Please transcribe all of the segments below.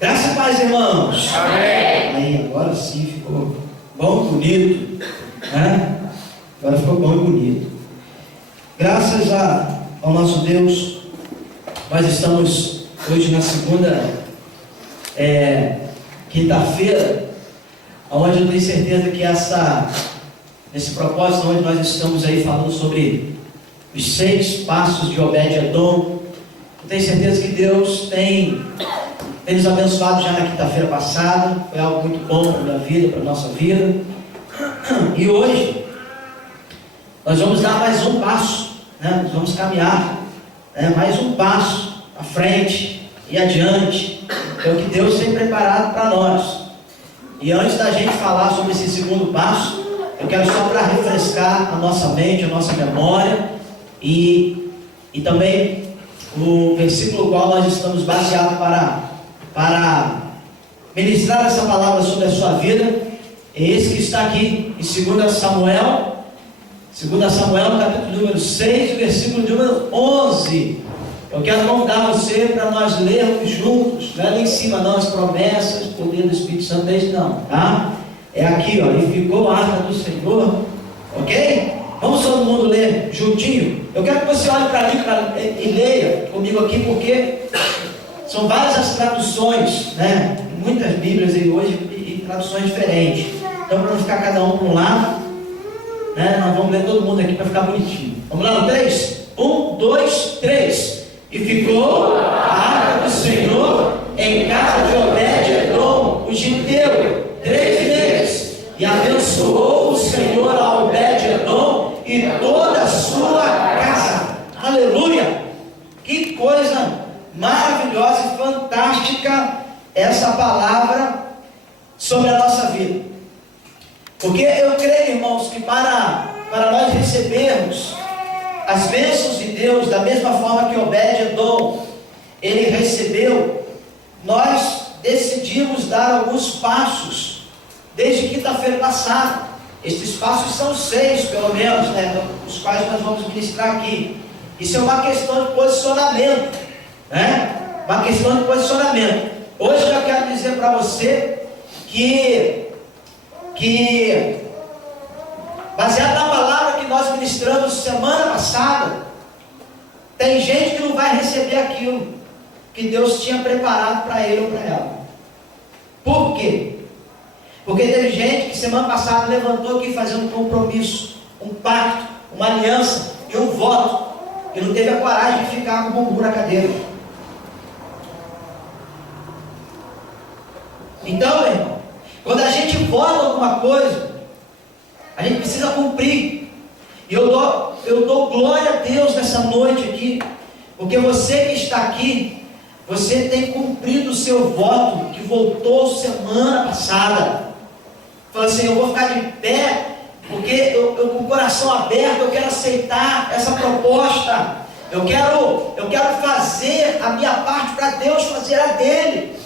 Graças a paz, irmãos. Amém. Aí, agora sim ficou bom e bonito, né? Agora ficou bom e bonito. Graças ao nosso Deus, nós estamos hoje na segunda quinta-feira, onde eu tenho certeza que esse propósito onde nós estamos aí falando sobre os 6 passos de Obed-Edom, eu tenho certeza que Deus tem nos abençoado já na quinta-feira passada. Foi algo muito bom para a minha vida, para a nossa vida. E hoje nós vamos dar mais um passo, né? Nós vamos caminhar, né? Mais um passo à frente e adiante. É o que Deus tem preparado para nós. E antes da gente falar sobre esse segundo passo, eu quero só para refrescar a nossa mente, a nossa memória e também o versículo qual nós estamos baseados para ministrar essa palavra sobre a sua vida. É esse que está aqui em 2 Samuel, capítulo número 6, versículo número 11. Eu quero convidar você para nós lermos juntos. Não é lá em cima não, as promessas, o poder do Espírito Santo, não, tá? É aqui, ó, e ficou a arca do Senhor, ok? Vamos todo mundo ler juntinho. Eu quero que você olhe para mim e leia comigo aqui, porque são várias as traduções, né? Muitas Bíblias aí hoje e traduções diferentes. Então, para não ficar cada um para um lado, né? Nós vamos ler todo mundo aqui para ficar bonitinho. Vamos lá no 3? 1, 2, 3. E ficou a arca do Senhor em casa de Obed-Edom, o giteu, 3 meses. E abençoou o Senhor a Obed-Edom e toda a sua casa. Aleluia! Que coisa maravilhosa e fantástica essa palavra sobre a nossa vida. Porque eu creio, irmãos, que para nós recebermos as bênçãos de Deus da mesma forma que Obed-Edom ele recebeu, nós decidimos dar alguns passos desde quinta-feira passada. Estes passos são 6 pelo menos, né, os quais nós vamos ministrar aqui. Isso é uma questão de posicionamento, né? Uma questão de posicionamento. Hoje eu quero dizer para você que baseado na palavra que nós ministramos semana passada, tem gente que não vai receber aquilo que Deus tinha preparado para ele ou para ela. Por quê? Porque teve gente que semana passada levantou aqui fazendo um compromisso, um pacto, uma aliança e um voto, e não teve a coragem de ficar com o bumbum na cadeira. Então, meu irmão, quando a gente vota alguma coisa, a gente precisa cumprir. E eu dou glória a Deus nessa noite aqui, porque você que está aqui, você tem cumprido o seu voto que voltou semana passada. Falou assim: eu vou ficar de pé, porque eu com o coração aberto, eu quero aceitar essa proposta. Eu quero fazer a minha parte para Deus fazer a dele.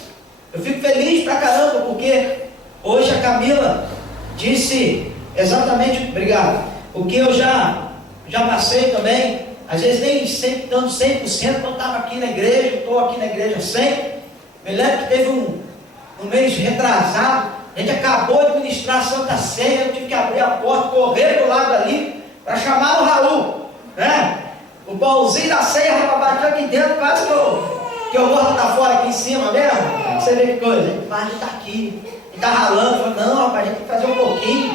Eu fico feliz pra caramba, porque hoje a Camila disse exatamente, obrigado, o que eu já passei também. Às vezes nem sempre dando 100%, quando eu estava aqui na igreja, estou aqui na igreja sempre. Me lembro que teve um mês retrasado, a gente acabou de ministrar a Santa Ceia, eu tive que abrir a porta, correr do lado ali, para chamar o Raul, né? O pãozinho da ceia, rapaz, bateu aqui dentro, quase que eu vou estar fora aqui em cima mesmo. Você vê que coisa, mas a gente está aqui, a gente está ralando. Falei, não, rapaz, a gente tem que fazer um pouquinho,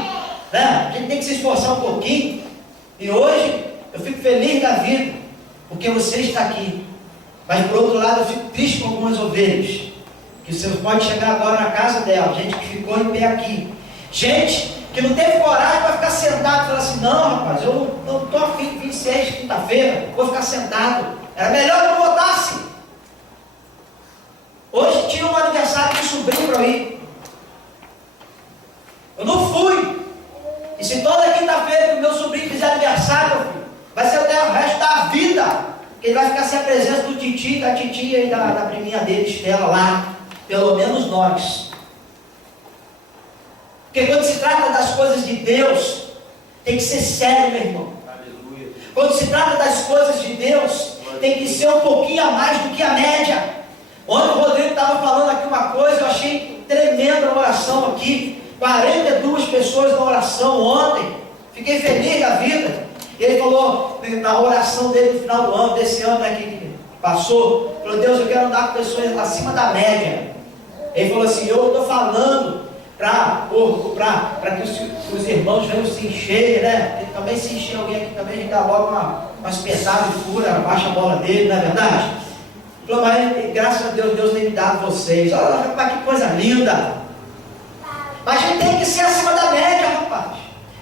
né? A gente tem que se esforçar um pouquinho. E hoje eu fico feliz da vida, porque você está aqui. Mas por outro lado eu fico triste com algumas ovelhas, que você pode chegar agora na casa dela, gente que ficou em pé aqui, gente que não teve coragem para ficar sentado e falar assim: não, rapaz, eu não estou afim de 26 quinta-feira, vou ficar sentado. Era melhor que eu votasse. Hoje tinha um aniversário de um sobrinho para eu ir, eu não fui. E se toda quinta-feira que o meu sobrinho fizer aniversário, meu filho, vai ser até o resto da vida, que ele vai ficar sem a presença do titio, da titia e da priminha dele, Estela, lá. Pelo menos nós. Porque quando se trata das coisas de Deus, tem que ser sério, meu irmão. Aleluia. Quando se trata das coisas de Deus, tem que ser um pouquinho a mais do que a média. Ontem o Rodrigo estava falando aqui uma oração aqui. 42 pessoas na oração ontem. Fiquei feliz da vida. Ele falou na oração dele no final do ano, desse ano aqui que passou, falou: Deus, eu quero andar com pessoas acima da média. Ele falou assim: eu estou falando para que os irmãos venham se encher, né? E também se encher alguém aqui também, a gente dá logo umas pesadas e fura, baixa a bola dele, não é verdade? Ele falou: mas graças a Deus, Deus tem me dado vocês. Olha, rapaz, que coisa linda. Mas a gente tem que ser acima da média, rapaz.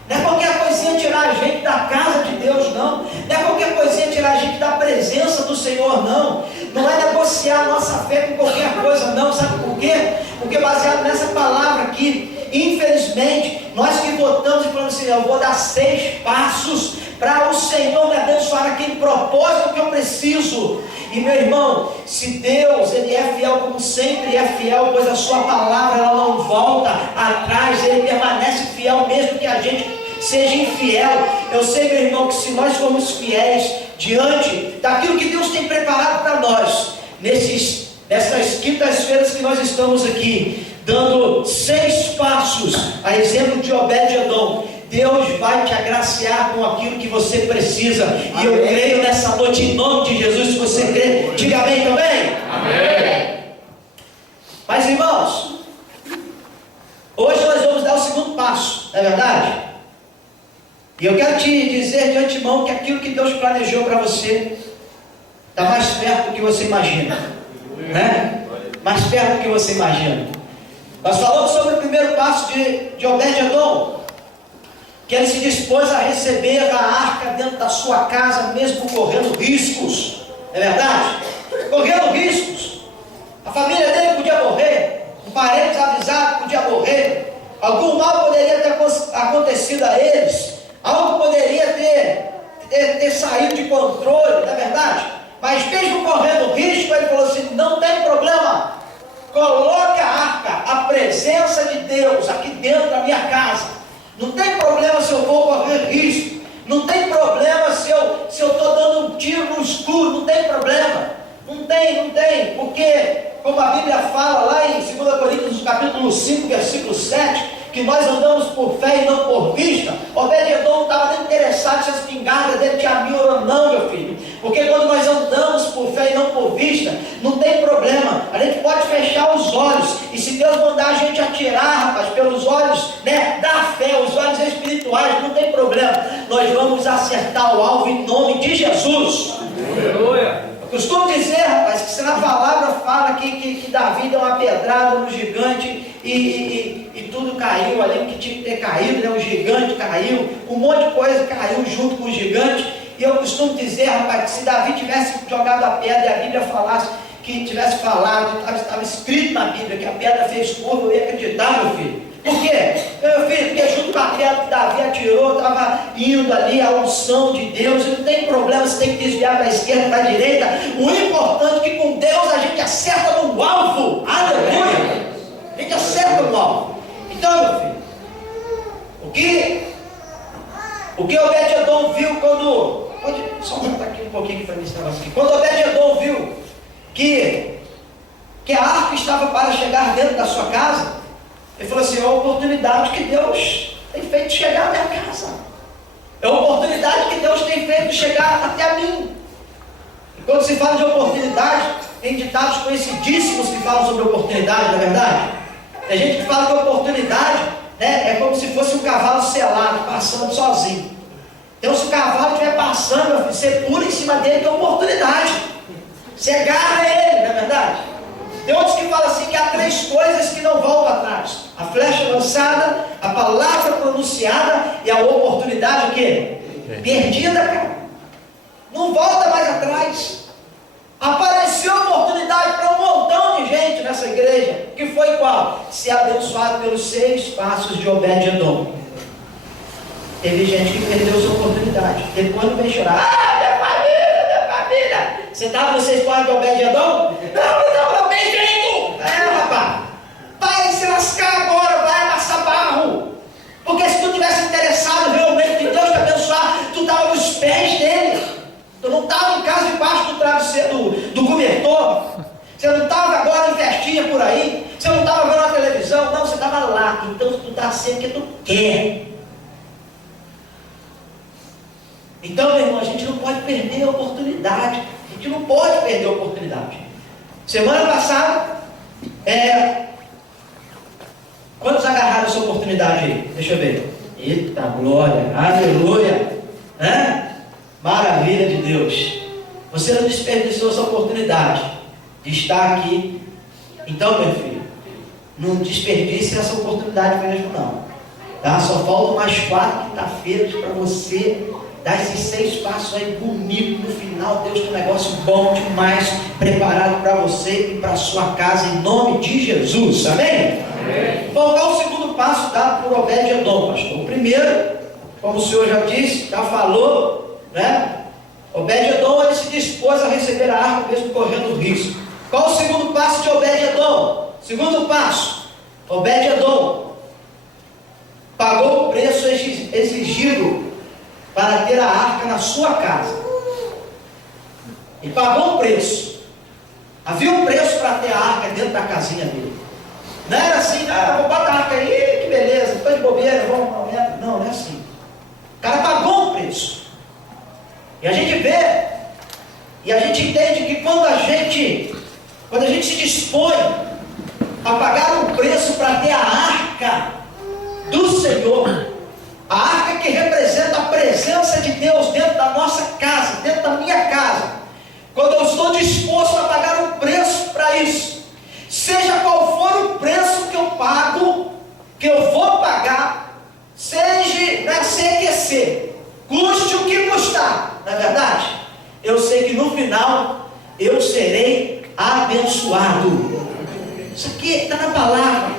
Não é qualquer coisinha tirar a gente da casa de Deus, não. Não é qualquer coisinha tirar a gente da presença do Senhor, não. Não é negociar a nossa fé com qualquer coisa, não. Sabe por quê? Porque baseado nessa palavra aqui, infelizmente, nós que votamos e falamos assim: eu vou dar 6 passos para o Senhor me abençoar naquele propósito que eu preciso. E meu irmão, se Deus, Ele é fiel como sempre é fiel, pois a sua palavra ela não volta atrás, Ele permanece fiel mesmo que a gente seja infiel. Eu sei, meu irmão, que se nós formos fiéis diante daquilo que Deus tem preparado para nós, nessas quintas-feiras que nós estamos aqui, dando 6 passos, a exemplo de Obed-Edom, Deus vai te agraciar com aquilo que você precisa. Amém. E eu creio nessa noite em nome de Jesus. Se você crê, diga amém também. Amém. Mas irmãos, hoje nós vamos dar o segundo passo, não é verdade? E eu quero te dizer de antemão que aquilo que Deus planejou para você está mais perto do que você imagina, né? Mais perto do que você imagina. Nós falamos sobre o primeiro passo de Obed-Edom, que ele se dispôs a receber a arca dentro da sua casa, mesmo correndo riscos. É verdade? Correndo riscos. A família dele podia morrer, um parente avisado podia morrer, algum mal poderia ter acontecido a eles, algo poderia ter saído de controle, não é verdade? Mas mesmo correndo risco, ele falou assim: não tem problema, coloque a arca, a presença de Deus aqui dentro da minha casa. Não tem problema se eu vou correr risco. Não tem problema se eu estou dando um tiro no escuro. Não tem problema. Não tem. Porque, como a Bíblia fala lá em 2 Coríntios, capítulo 5, versículo 7, que nós andamos por fé e não por vista. Obed-Edom não estava nem interessado se a espingarda dele tinha 1000 ou não, meu filho. Porque quando nós andamos por fé e não por vista, não tem problema. A gente pode fechar os olhos. E se Deus mandar a gente atirar, rapaz, pelos olhos, né, da fé, os olhos espirituais, não tem problema. Nós vamos acertar o alvo em nome de Jesus. Aleluia. Eu costumo dizer, rapaz, que se na palavra fala que Davi deu uma pedrada no gigante e tudo caiu ali, o que tinha que ter caído, né? O gigante caiu, um monte de coisa caiu junto com o gigante. E eu costumo dizer, rapaz, que se Davi tivesse jogado a pedra e a Bíblia falasse, que tivesse falado, estava escrito na Bíblia que a pedra fez curva, eu ia acreditar, meu filho. Por quê? Meu filho, porque junto com a pedra que Davi atirou, estava indo ali a unção de Deus. E não tem problema se tem que desviar da esquerda, da direita. O importante é que com Deus a gente acerta no alvo. Aleluia! A gente acerta no alvo. Então, meu filho, o que Obed-Edom viu quando... Pode só montar aqui um pouquinho para mim esse negócio aqui. Quando Obed-Edom viu que a arca estava para chegar dentro da sua casa, ele falou assim: é uma oportunidade que Deus tem feito chegar até a casa. É uma oportunidade que Deus tem feito chegar até a mim. E quando se fala de oportunidade, tem ditados conhecidíssimos que falam sobre oportunidade, não é verdade? Tem gente que fala que oportunidade, né, é como se fosse um cavalo selado, passando sozinho. Então se o cavalo estiver passando, você pula em cima dele, que é oportunidade. Você agarra ele, não é verdade? Tem outros que falam assim que há 3 coisas que não voltam atrás: a flecha lançada, a palavra pronunciada e a oportunidade o quê? Perdida, cara. Não volta mais atrás. Apareceu a oportunidade para um montão de gente nessa igreja, que foi qual? Ser abençoado pelos 6 passos de Obed-Edom. Teve gente que perdeu sua oportunidade. Depois não vem chorar: minha família. Você estava nos 6 passos de Obed-Edom? Não, bem feito! Rapaz, vai se lascar agora, vai amassar barro. Porque se tu tivesse interessado realmente em Deus te abençoar, tu estava nos pés dele. Tu não estava em casa debaixo do travesseiro, do cobertor. Você não estava agora em festinha por aí. Você não estava vendo a televisão. Não, você estava está assim porque tu quer. Então, meu irmão, a gente não pode perder a oportunidade. A gente não pode perder a oportunidade. Semana passada, quantos agarraram essa oportunidade aí? Deixa eu ver. Eita glória, aleluia, maravilha de Deus. Você não desperdiçou essa oportunidade de estar aqui. Então, meu filho, não desperdice essa oportunidade mesmo não, tá? Só faltam mais 4 quinta-feiras para você dar esses 6 passos aí comigo. No final, Deus tem um negócio bom demais preparado para você e para a sua casa, em nome de Jesus, amém? Amém. Bom, qual o segundo passo dado por Obed-Edom, pastor? O primeiro, como o senhor já disse, já falou, né? Obed-Edom, ele se dispôs a receber a arca mesmo correndo risco. Qual o segundo passo de Obed-Edom? Segundo passo, Obed-Edom pagou o preço exigido para ter a arca na sua casa. E pagou um preço. Havia um preço para ter a arca dentro da casinha dele. Não era assim, vou botar a arca aí, que beleza, estou de bobeira, vamos aumentar. Não, não é assim. O cara pagou um preço. E a gente vê, e a gente entende que quando a gente se dispõe a pagar um preço para ter a arca do Senhor, a arca que representa a presença de Deus dentro da nossa casa, dentro da minha casa, quando eu estou disposto a pagar um preço para isso, seja qual for o preço que eu pago, que eu vou pagar, seja, não é CQC, custe o que custar, não é verdade? Eu sei que no final eu serei abençoado. Isso aqui está na palavra.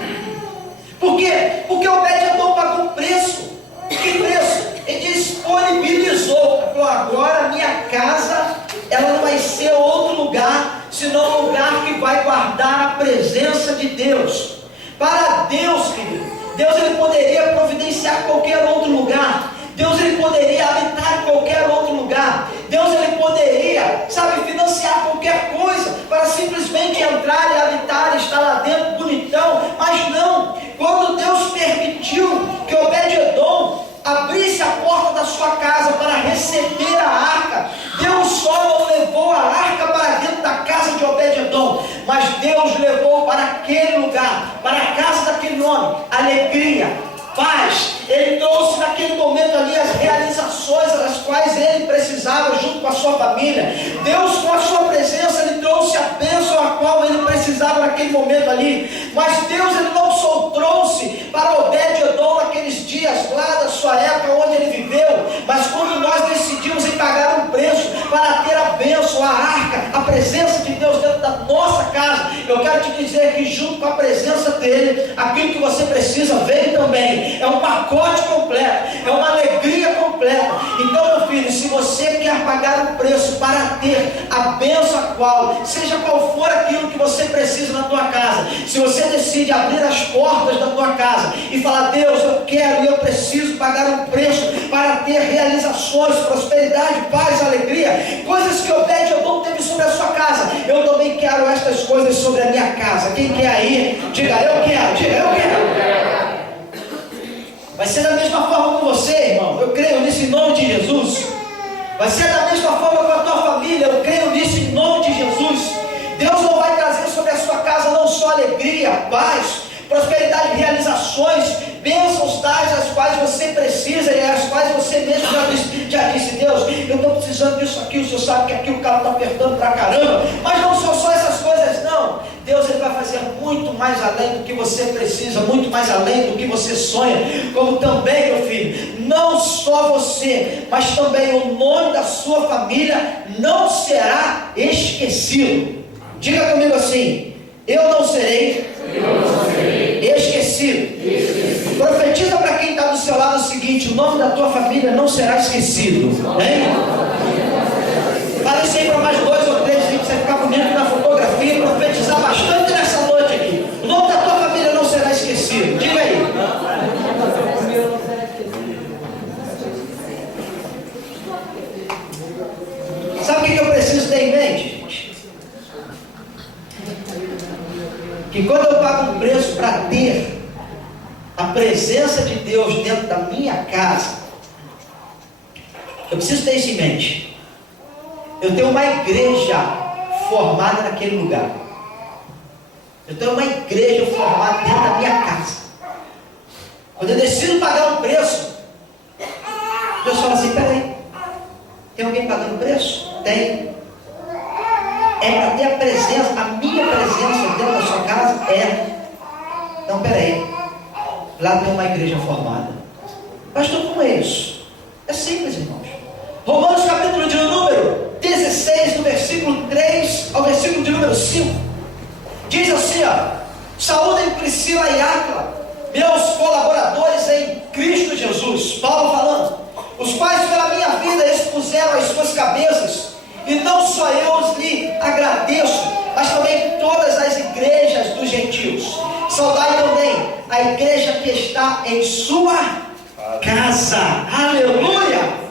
Por quê? Porque Obed-Edom pagou um preço. Que preço? Ele disponibilizou. Agora a minha casa, ela não vai ser outro lugar, senão um lugar que vai guardar a presença de Deus. Para Deus, querido, Deus ele poderia providenciar qualquer outro lugar. Deus ele poderia habitar em qualquer outro lugar. Deus ele poderia, financiar qualquer coisa para simplesmente entrar e habitar e estar lá dentro bonitão. Mas não, quando Deus permitiu que Obed-Edom abrisse a porta da sua casa para receber a arca, Deus só não levou a arca para dentro da casa de Obed-Edom, mas Deus levou para aquele lugar, para a casa daquele homem, alegria, paz. Ele trouxe naquele momento ali as realizações das quais ele precisava junto com a sua família. Deus, com a sua presença, ele trouxe a bênção a qual ele precisava naquele momento ali. Mas Deus ele não só trouxe para Obed-Edom naqueles dias lá da sua época onde ele viveu, mas quando nós decidimos em pagar um preço para ter a bênção, a arca, a presença de Deus dentro da nossa casa, eu quero te dizer que junto com a presença dele, aquilo que você precisa veio também. É um pacote completo, é uma alegria completa. Então, meu filho, se você quer pagar um preço para ter a bênção a qual, seja qual for aquilo que você precisa na tua casa, se você decide abrir as portas da tua casa e falar: Deus, eu quero e eu preciso pagar um preço para ter realizações, prosperidade, paz, alegria, coisas que Obed-Edom teve sobre a sua casa, eu também quero estas coisas sobre a minha casa. Quem quer aí, diga eu quero, diga eu quero. Vai ser da mesma forma com você, irmão. Eu creio nisso em nome de Jesus. Vai ser da mesma forma com a tua família. Eu creio nisso em nome de Jesus. Deus não vai trazer sobre a sua casa não só alegria, paz, prosperidade, realizações, bênçãos tais as quais você precisa e as quais você mesmo já disse: Deus, eu estou precisando disso aqui. O Senhor sabe que aqui o carro está apertando pra caramba. Mas não são só essas coisas, não. Deus ele vai fazer muito mais além do que você precisa, muito mais além do que você sonha. Como também, meu filho, não só você, mas também o nome da sua família não será esquecido. Diga comigo assim: eu não serei esquecido. Profetiza para quem está do seu lado o seguinte: o nome da tua família não será esquecido. Hein? Fala isso aí para mais 2 ou 3, para você ficar bonito na fotografia e profetizar bastante nessa noite aqui. O nome da tua família não será esquecido. Diga aí. Sabe o que eu preciso ter em mente, gente? Que quando eu pago um preço para ter a presença de Deus dentro da minha casa, eu preciso ter isso em mente. Eu tenho uma igreja formada naquele lugar. Eu tenho uma igreja formada dentro da minha casa. Quando eu decido pagar um preço, Deus fala assim: peraí, tem alguém pagando preço? Tem. É para ter a presença, a minha presença dentro da sua casa? É. Não, peraí, lá tem uma igreja formada. Pastor, como é isso? É simples, irmãos. Romanos capítulo de número 16, do versículo 3 ao versículo de número 5, diz assim, saúdem Priscila e Áquila, meus colaboradores em Cristo Jesus. Paulo falando, os quais pela minha vida expuseram as suas cabeças, e não só eu lhe agradeço, mas também todas as igrejas dos gentios. Saudai também a igreja que está em sua casa. Aleluia!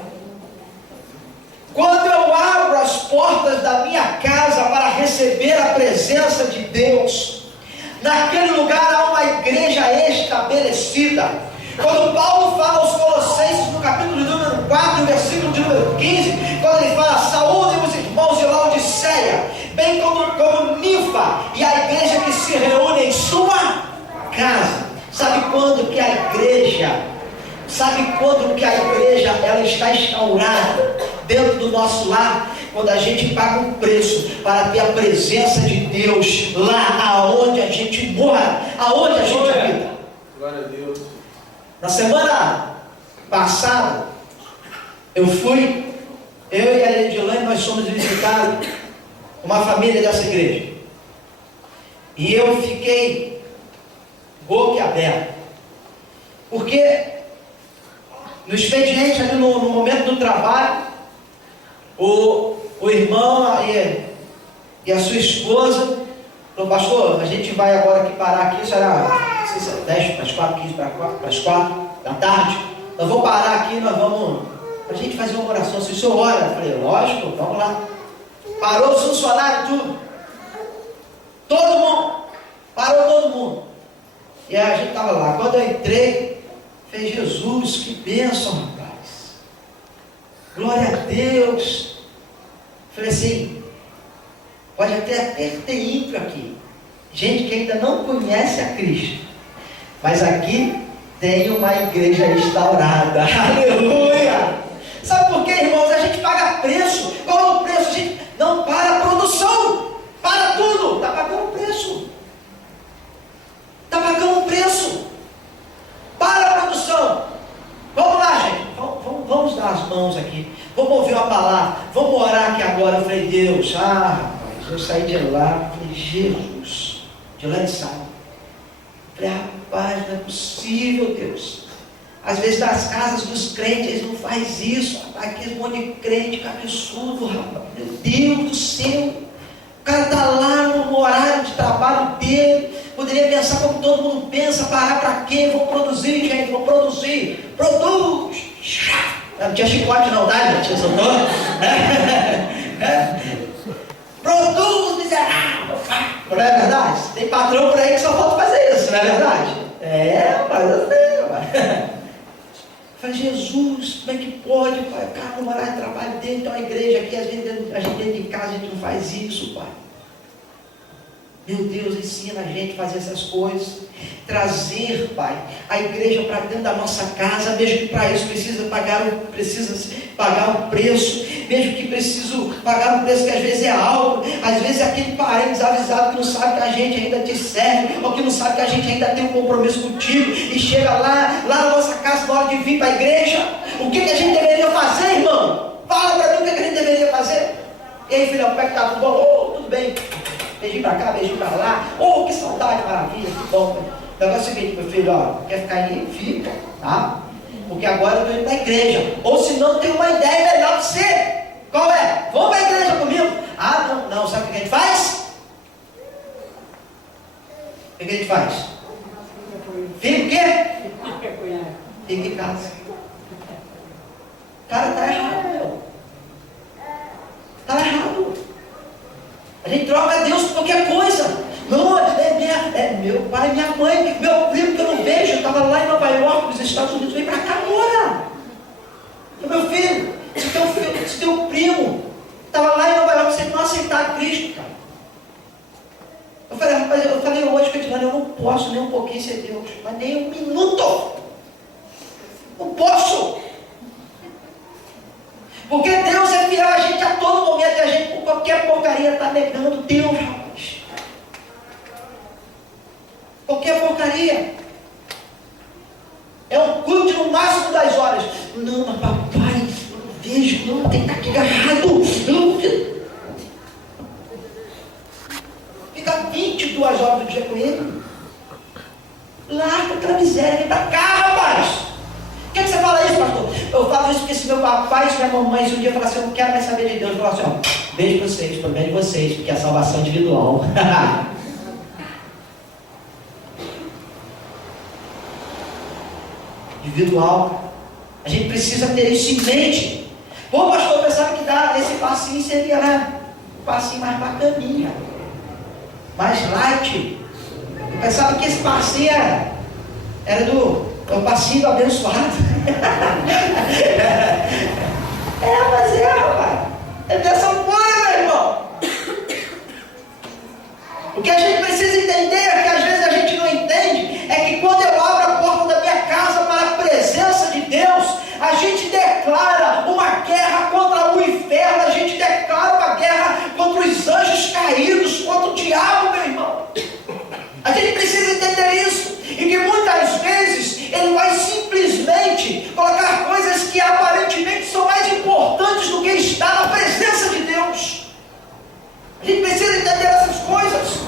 Quando eu abro as portas da minha casa para receber a presença de Deus, naquele lugar há uma igreja estabelecida. Quando Paulo fala aos Colossenses, no capítulo número 4, versículo de número 15, quando ele fala, saúdem os irmãos de Laodiceia, bem como Ninfa e a igreja que se reúne em sua casa. Sabe quando que a igreja ela está instaurada dentro do nosso lar? Quando a gente paga um preço para ter a presença de Deus lá aonde a gente mora, aonde a gente habita. Glória a Deus. Na semana passada, eu e a Edilane, nós fomos visitar uma família dessa igreja. E eu fiquei boquiaberto. Porque no expediente, ali no momento do trabalho, o irmão e a sua esposa falou, pastor, a gente vai agora aqui parar aqui, será 10 para as 4, 15 para as 4 da tarde. Nós vamos parar aqui, nós vamos, para a gente fazer uma oração. Se o senhor ora, eu falei, lógico, vamos lá. Parou os funcionários, tudo. Todo mundo. Parou todo mundo. E aí a gente estava lá. Quando eu entrei, falei, Jesus, que bênção, rapaz. Glória a Deus. Falei assim, pode até ter ímpio aqui. Gente que ainda não conhece a Cristo. Mas aqui tem uma igreja instaurada. Aleluia! Sabe por quê, irmãos? A gente paga preço. Qual é o preço? A gente não para a produção. Para tudo. Está pagando preço. Está pagando preço. Para a produção. Vamos lá, gente. Vamos dar as mãos aqui. Vamos ouvir uma palavra. Vamos orar aqui agora. Eu falei, Deus, rapaz, eu saí de lá. Eu falei, Jesus. De lá de sala. Eu falei, rapaz, não é possível, Deus. Às vezes nas casas dos crentes eles não fazem isso. Rapaz, aquele monte de crente cabeçudo, rapaz. Meu Deus do céu. O cara está lá no horário de trabalho dele. Poderia pensar como todo mundo pensa, parar para quê? Vou produzir, gente, vou produzir. Produz! Não tinha chicote não, tá, gente? Eu sou todo. Produz, miserável. Não é verdade? Tem patrão por aí que só falta fazer isso, não é verdade? Mas eu sei, falei, Jesus, como é que pode, pai? O cara no horário de trabalho dele, tem uma igreja aqui, a gente dentro de casa, a gente não faz isso, pai. Meu Deus, ensina a gente a fazer essas coisas. Trazer, Pai, a igreja para dentro da nossa casa, mesmo que para isso precisa pagar um preço, mesmo que preciso pagar um preço que às vezes é alto, às vezes é aquele parente desavisado que não sabe que a gente ainda te serve, ou que não sabe que a gente ainda tem um compromisso contigo, e chega lá na nossa casa na hora de vir para a igreja. O que a gente deveria fazer, irmão? Fala para mim o que a gente deveria fazer. E aí, filhão, como é que está? Tudo bom? Tudo bem. Beijinho para cá, beijinho para lá. Que saudade, maravilha, que bom. O negócio é o seguinte, meu filho, quer ficar aí? Fica, tá? Porque agora eu estou indo para a igreja. Ou se não, tem uma ideia melhor para você. Qual é? Vamos para a igreja comigo? Não, sabe o que a gente faz? O que a gente faz? Fica o quê? Fica em casa. O cara está errado, meu. Está errado. A gente troca Deus por qualquer coisa. Não, é meu pai, minha mãe, meu primo que eu não vejo, estava lá em Nova York, nos Estados Unidos, vem para cá agora. Meu filho, se teu primo estava lá em Nova York, você não aceitar Cristo, cara. Eu falei, rapaz, eu falei hoje com a Edilane, eu não posso nem um pouquinho ser Deus, mas nem um minuto. Não posso. Porque Deus é fiel a gente a todo momento, e a gente, por qualquer porcaria, está negando Deus, rapaz. Qualquer porcaria. É um culto no máximo das horas. Não, mas papai, eu não vejo, não, tem que estar aqui agarrado. Fica 22 horas do dia com ele. Larga aquela miséria, vem pra cá, rapaz. Por que você fala isso, pastor? Eu falo isso porque se meu papai e se minha mamãe um dia falar assim, eu não quero mais saber de Deus, eu falo assim, ó, beijo vocês, estou bem de vocês, porque a salvação é individual. Individual. A gente precisa ter isso em mente. Pô, pastor, eu pensava que dar esse passinho seria, né? Um passinho mais bacaninha, mais light. Eu pensava que esse passinho era do passinho do abençoado. Mas rapaz. É dessa forma, meu irmão. O que a gente precisa entender, que às vezes a gente não entende, é que quando eu abro a porta da minha casa para a presença de Deus, a gente declara uma guerra contra o inferno, a gente declara uma guerra contra os anjos caídos, contra o diabo, meu irmão. A gente precisa entender isso, e que muitas vezes ele vai simplesmente colocar coisas que aparentemente são mais importantes do que estar na presença de Deus. A gente precisa entender essas coisas.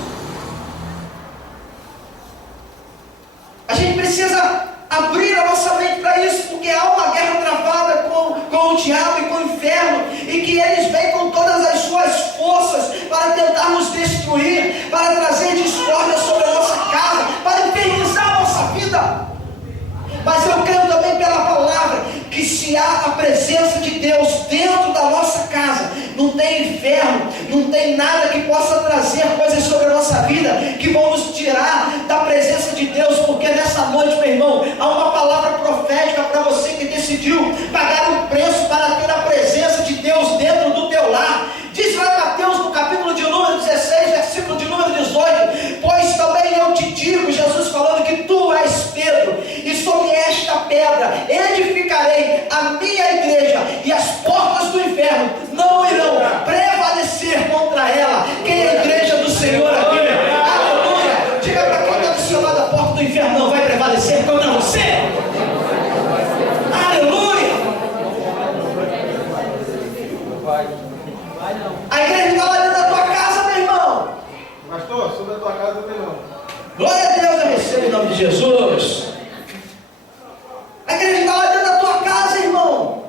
A gente precisa abrir a nossa mente para isso, porque há uma guerra travada com o diabo e com o inferno, e que eles vêm com todas as suas forças para tentar nos destruir, para trazer discórdia sobre a nossa casa, para infernizar a nossa vida. Mas eu creio também pela palavra, que se há a presença de Deus dentro da nossa casa, não tem inferno, não tem nada que possa trazer coisas sobre a nossa vida, que vão nos tirar da presença de Deus, porque nessa noite, meu irmão, há uma palavra profética para você que decidiu pagar um preço para ter a presença de Deus dentro do teu lar. Diz lá em Mateus, no capítulo de número 16, versículo de número 18, pois também eu te digo, Jesus falando, que tu és Pedro, e sobre esta pedra edificarei a minha igreja, e as portas do inferno não irão prevalecer contra ela. Quem é a igreja do Senhor aqui? Aleluia! Diga para quem está do seu lado, a porta do inferno não vai prevalecer contra você. Aleluia! A igreja está lá dentro da tua casa, meu irmão. Pastor, sobre a tua casa também não. Glória a Deus, eu recebo em nome de Jesus. A igreja está lá dentro da tua casa, irmão.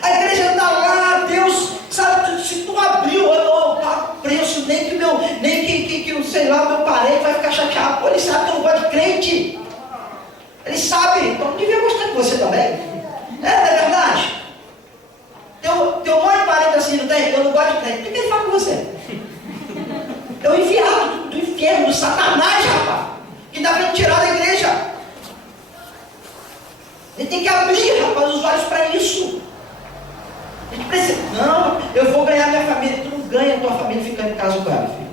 A igreja está lá, Deus, sabe, se tu abriu, eu não pago preço, nem que sei lá, meu parente vai ficar chateado. Pô, ele sabe que eu não gosto de crente. Ele sabe, então devia gostar de você também. Não é verdade? Tem um monte de parente assim, não tem? Eu não gosto de crente. O que ele fala com você? É o enviado do inferno, do Satanás, rapaz, que está vindo tirar da igreja. Ele tem que abrir, rapaz, os olhos para isso. A gente precisa, não, eu vou ganhar minha família. Tu não ganha a tua família ficando em casa com ela, filho.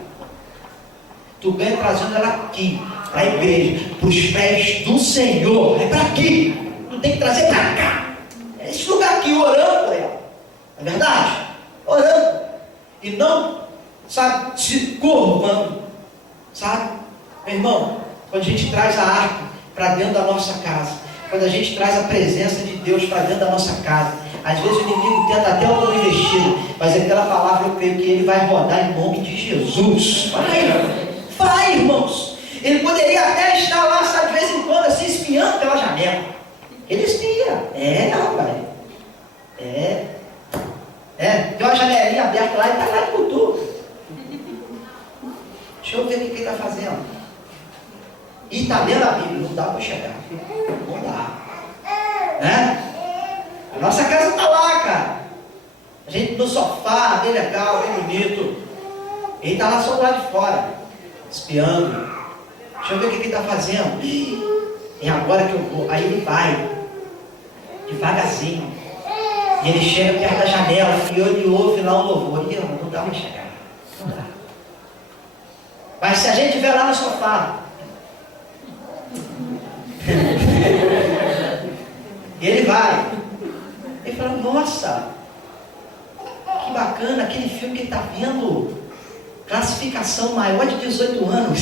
Tu ganha trazendo ela aqui, para a igreja, para os pés do Senhor. É para aqui. Tu tem que trazer para cá. É esse lugar aqui, orando por ela. Não é verdade? Orando. E não, sabe, se curvando. Sabe? Meu irmão, quando a gente traz a arca para dentro da nossa casa, quando a gente traz a presença de Deus para dentro da nossa casa, às vezes o inimigo tenta até o nome investido, mas é pela palavra eu creio que ele vai rodar em nome de Jesus. Vai, irmãos. Ele poderia até estar lá, sabe, de vez em quando, assim, espiando pela janela. Ele espia. Rapaz. Tem uma janelinha aberta lá e está lá com tudo. Deixa eu ver o que ele está fazendo. E está lendo a Bíblia, não dá para chegar. Não dá. A nossa casa está lá, cara. A gente no sofá, bem legal, bem bonito. Ele está lá só do lado de fora, espiando. Deixa eu ver o que ele está fazendo. é agora que eu vou. Aí ele vai, devagarzinho. E ele chega perto da janela e ele ouve lá um louvor. E eu não dá para chegar. Não dá. Mas se a gente estiver lá no sofá, e ele vai, ele fala, nossa, que bacana aquele filme que ele está vendo, classificação maior de 18 anos.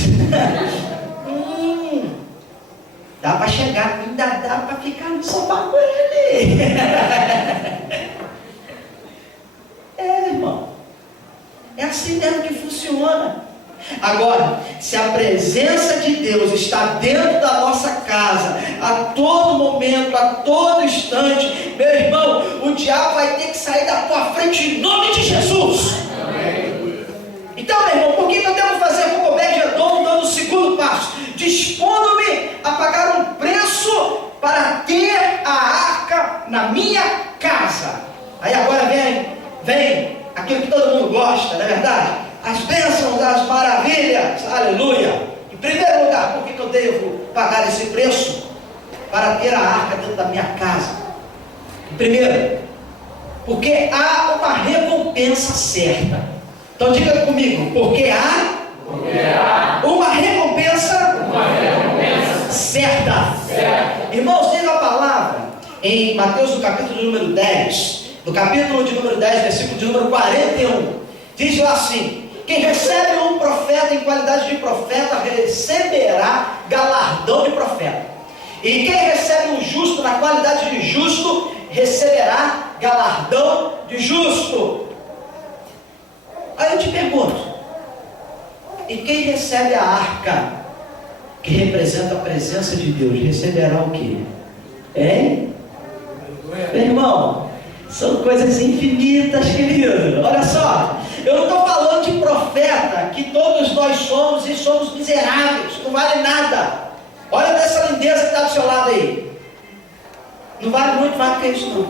Dá para chegar, ainda dá para ficar no sofá com ele. Irmão, é assim mesmo que funciona. Agora, se a presença de Deus está dentro da nossa casa, a todo momento, a todo instante, meu irmão, o diabo vai ter que sair da tua frente em nome de Jesus. Amém. Então, meu irmão, por que eu devo fazer como Obed-Edom, dando o segundo passo? Dispondo-me a pagar um preço para ter a arca na minha casa. Aí agora vem aquilo que todo mundo gosta, não é verdade? As bênçãos, as maravilhas, aleluia. Em primeiro lugar, por que eu devo pagar esse preço? Para ter a arca dentro da minha casa. Primeiro, porque há uma recompensa certa. Então diga comigo, porque há uma recompensa certa. Irmãos, diga a palavra em Mateus, no capítulo número 10, no capítulo de número 10, versículo de número 41, diz lá assim: quem recebe um profeta em qualidade de profeta receberá galardão de profeta, e quem recebe um justo na qualidade de justo receberá galardão de justo. Aí eu te pergunto, e quem recebe a arca, que representa a presença de Deus, receberá o quê? Hein? Meu irmão, são coisas infinitas, querido. Olha só, eu não estou falando de profeta, que todos nós somos e somos miseráveis, não vale nada. Olha essa lindeza que está do seu lado aí. Não vale muito mais do que isso não.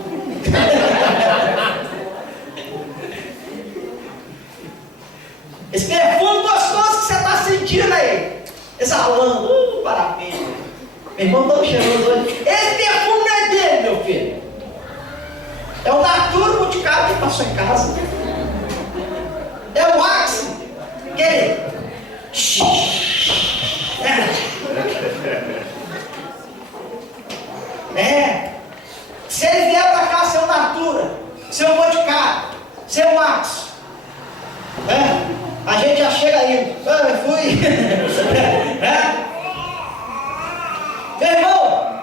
Esse perfume gostoso que você está sentindo aí, exalando, parabéns. Meu irmão tão cheiroso hoje. Esse perfume não é dele, meu filho. É o Natura Boticário que passou em casa. É o Axe. Que se ele vier para cá, ser o Natura, ser o Boticário, ser o Axe, a gente já chega aí. Fui. Meu irmão,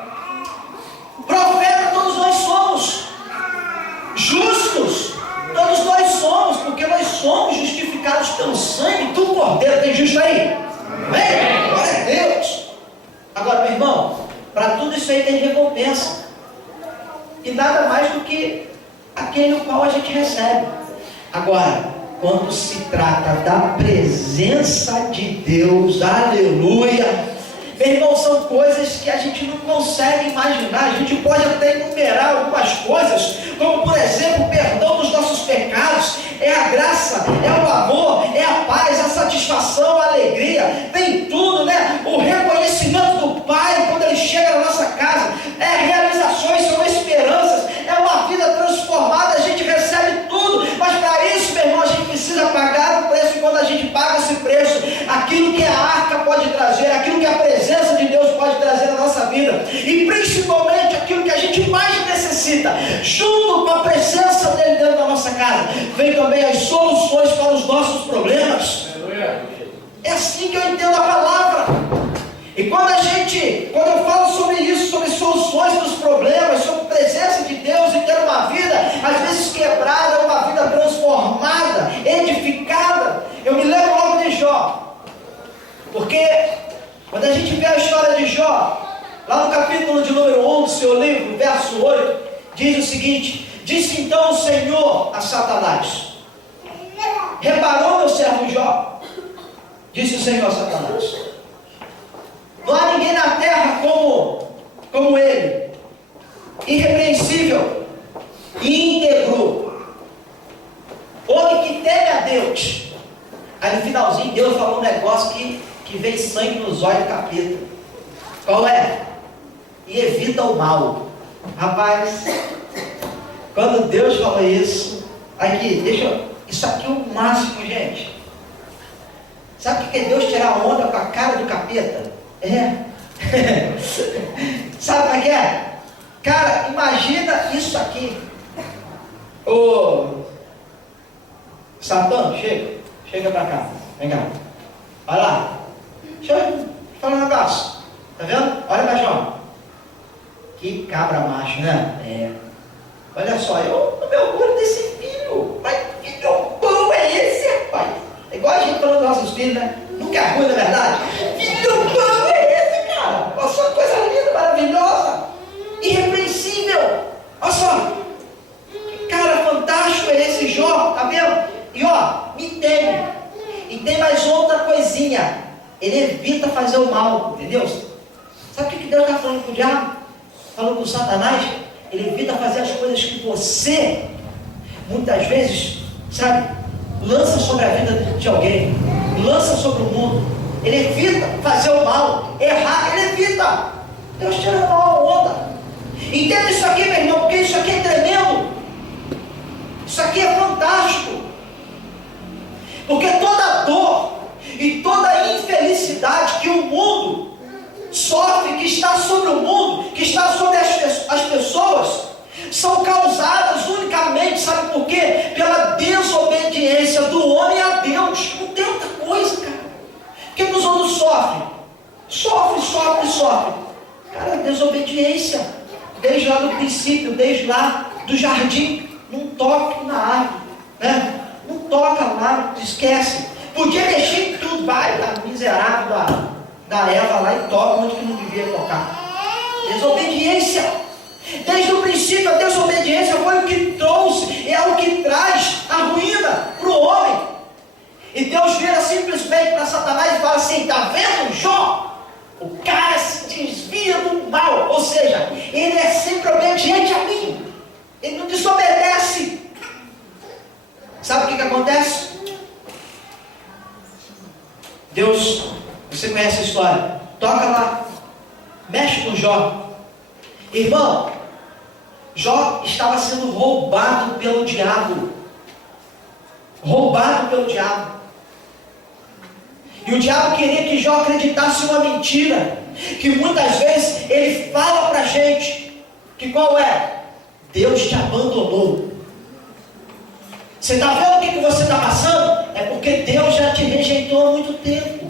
profeta todos nós somos, justos todos nós somos, porque nós somos justificados pelo sangue do Cordeiro. Tem justo aí? Amém? Glória a Deus. Agora, meu irmão, para tudo isso aí tem recompensa, e nada mais do que aquele o qual a gente recebe. Agora, quando se trata da presença de Deus, aleluia, meu irmão, são coisas que a gente não consegue imaginar. A gente pode até enumerar algumas coisas, como por exemplo, o perdão dos nossos pecados, é a graça, é o amor, é a paz, a satisfação, a alegria, tem tudo, né? O reconhecimento do Pai quando Ele chega na nossa casa, é realizações, são esperanças, é uma vida transformada. A gente recebe tudo, mas para isso, meu irmão, a gente precisa pagar o preço. E quando a gente paga esse preço, aquilo que a arca pode trazer, aquilo que a presença de Deus pode trazer na nossa vida, e principalmente aquilo que a gente mais necessita, junto com a presença dele dentro da nossa casa, vem também as soluções para os nossos problemas. É assim que eu entendo a palavra. E quando eu falo sobre isso, sobre soluções dos problemas, sobre a presença de Deus e ter uma vida, às vezes quebrada, uma vida transformada, edificada, eu me lembro logo de Jó. Porque quando a gente vê a história de Jó, lá no capítulo de número 1 do seu livro, verso 8, diz o seguinte: disse então o Senhor a Satanás: reparou, meu servo Jó? Disse o Senhor a Satanás: não há ninguém na terra como ele, irrepreensível e íntegro, homem que teme a Deus. Aí no finalzinho Deus falou um negócio que veio sangue nos olhos do capeta. Qual é? e evita o mal. Rapaz, quando Deus falou isso, aqui, isso aqui é o máximo, gente. Sabe o que é Deus tirar onda com a cara do capeta? Sabe como é que é? Cara, imagina isso aqui. Ô Satã, chega pra cá. Vem cá. Olha lá. Deixa eu falar um negócio. Tá vendo? Olha pra João. Que cabra macho, né? Olha só, eu não me orgulho desse filho. Mas que filho bom é esse, rapaz? É igual a gente falando dos nossos filhos, né? Nunca é ruim, na verdade. Filho bom é esse, cara? Olha só que coisa linda, maravilhosa. Irrepreensível. Olha só. Que cara fantástico é esse Jó, tá vendo? E ó, me teme. E tem mais outra coisinha. Ele evita fazer o mal, entendeu? Sabe o que Deus está falando com o diabo? Falando com Satanás? Ele evita fazer as coisas que você, muitas vezes, sabe, lança sobre a vida de alguém, lança sobre o mundo. Ele evita fazer o mal, errar, ele evita. Deus tira uma onda. Entenda isso aqui, meu irmão, porque isso aqui é tremendo. Isso aqui é fantástico. Porque toda dor e toda infelicidade que o mundo sofre, que está sobre o mundo, que está sobre as pessoas, são causadas unicamente, sabe por quê? Pela desobediência do homem a Deus. Não tem outra coisa, cara. O que os outros sofrem? Sofre. Cara, desobediência. Desde lá do princípio, desde lá do jardim. Não toque na árvore, né? Não toca lá, esquece. Podia mexer em tudo, vai da miserável da Eva lá e toca onde que não devia tocar. Desobediência. Desde o princípio, a desobediência foi o que trouxe, é o que traz a ruína para o homem. E Deus vira simplesmente para Satanás e fala assim: tá vendo, Jó? O cara se desvia do mal, ou seja, ele é sempre obediente a mim, ele não desobedece. Sabe o que acontece? Deus, você conhece a história, toca lá, mexe com Jó. Irmão, Jó estava sendo roubado pelo diabo. E o diabo queria que Jó acreditasse uma mentira, que muitas vezes ele fala para a gente, que qual é? Deus te abandonou. Você está vendo o que você está passando? É porque Deus já te rejeitou há muito tempo.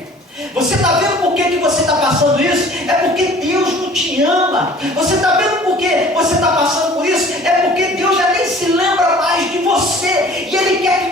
Você está vendo por que você está passando isso? É porque Deus não te ama. Você está vendo por que você está passando por isso? É porque Deus já nem se lembra mais de você. E Ele quer que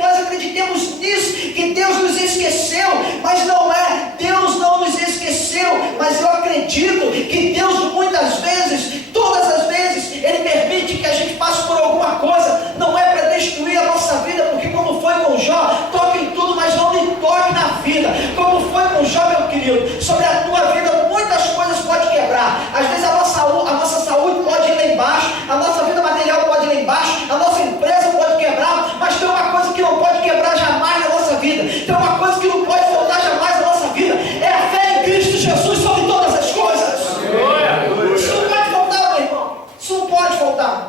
nós acreditemos nisso, que Deus nos esqueceu. Mas não é, Deus não nos esqueceu. Mas eu acredito que Deus muitas vezes, todas as vezes, Ele permite que a gente passe por alguma coisa. Não é para destruir a nossa vida, porque como foi com Jó, toque em tudo, mas não me toque na vida. Como foi com Jó, meu querido, sobre a tua vida muitas coisas podem quebrar. Às vezes a nossa saúde pode ir lá embaixo, a nossa vida material pode ir lá embaixo, a nossa empresa pode quebrar, mas tem uma coisa que não pode quebrar jamais na nossa vida, tem uma coisa que não pode faltar jamais na nossa vida, é a fé em Cristo Jesus sobre todas as coisas. Isso não pode faltar, meu irmão, isso não pode faltar.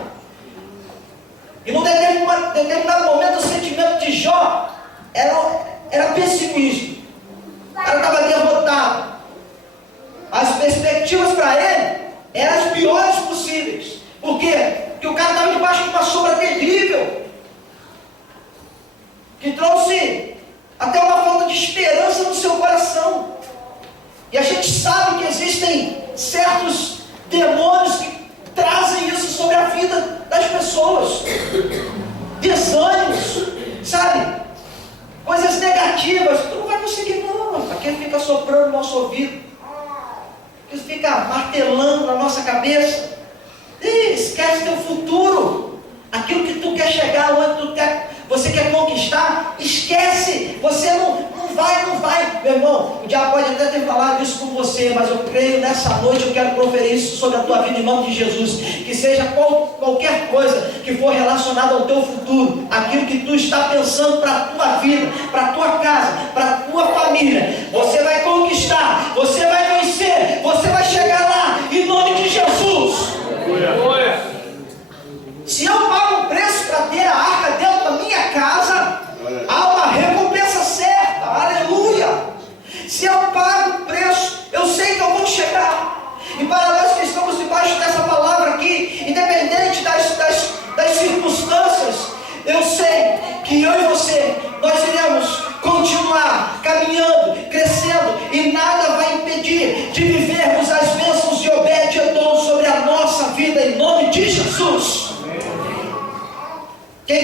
E num determinado momento o sentimento de Jó era pessimismo. O cara estava derrotado. As perspectivas para ele eram as piores possíveis. Por quê? Porque o cara estava debaixo de uma sombra terrível, que trouxe até uma falta de esperança no seu coração. E a gente sabe que existem certos demônios que trazem isso sobre a vida das pessoas. Desânimos, sabe? Coisas negativas. Tu não vai conseguir não, aquele fica soprando no nosso ouvido, que fica martelando na nossa cabeça. Esquece teu futuro, aquilo que tu quer chegar, onde você quer conquistar, esquece. Você não vai, meu irmão. O diabo pode até ter falado isso com você, mas eu creio nessa noite, eu quero proferir isso sobre a tua vida em nome de Jesus. Que seja qualquer coisa que for relacionada ao teu futuro, aquilo que tu está pensando para a tua vida, para a tua casa, para a tua família, você vai conquistar, você vai vencer, você vai chegar lá, e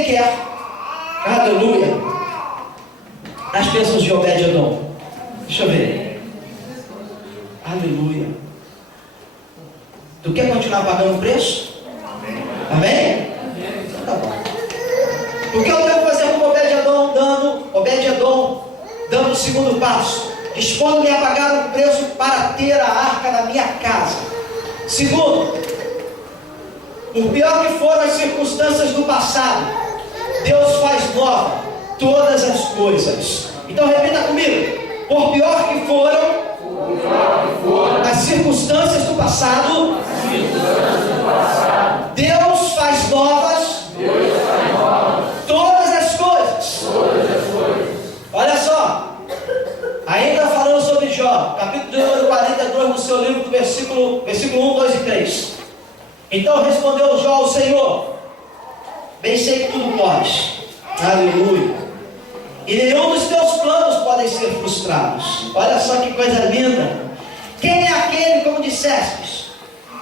quer, aleluia, as bênçãos de Obed-Edom. Deixa eu ver. Aleluia. Tu quer continuar pagando o preço? Amém? Então tá bom. O que eu devo fazer com Obed-Edom dando o segundo passo? Dispondo-me a pagar o preço para ter a arca na minha casa. Segundo, por pior que foram as circunstâncias do passado, Deus faz nova todas as coisas. Então repita comigo. Por pior que foram as circunstâncias do passado, Deus faz novas todas as coisas. Olha só, ainda falando sobre Jó, capítulo número 42 no seu livro, do versículo 1, 2 e 3. Então respondeu Jó ao Senhor: bem sei que tudo podes, aleluia, e nenhum dos teus planos podem ser frustrados. Olha só que coisa linda. Quem é aquele, como dissestes,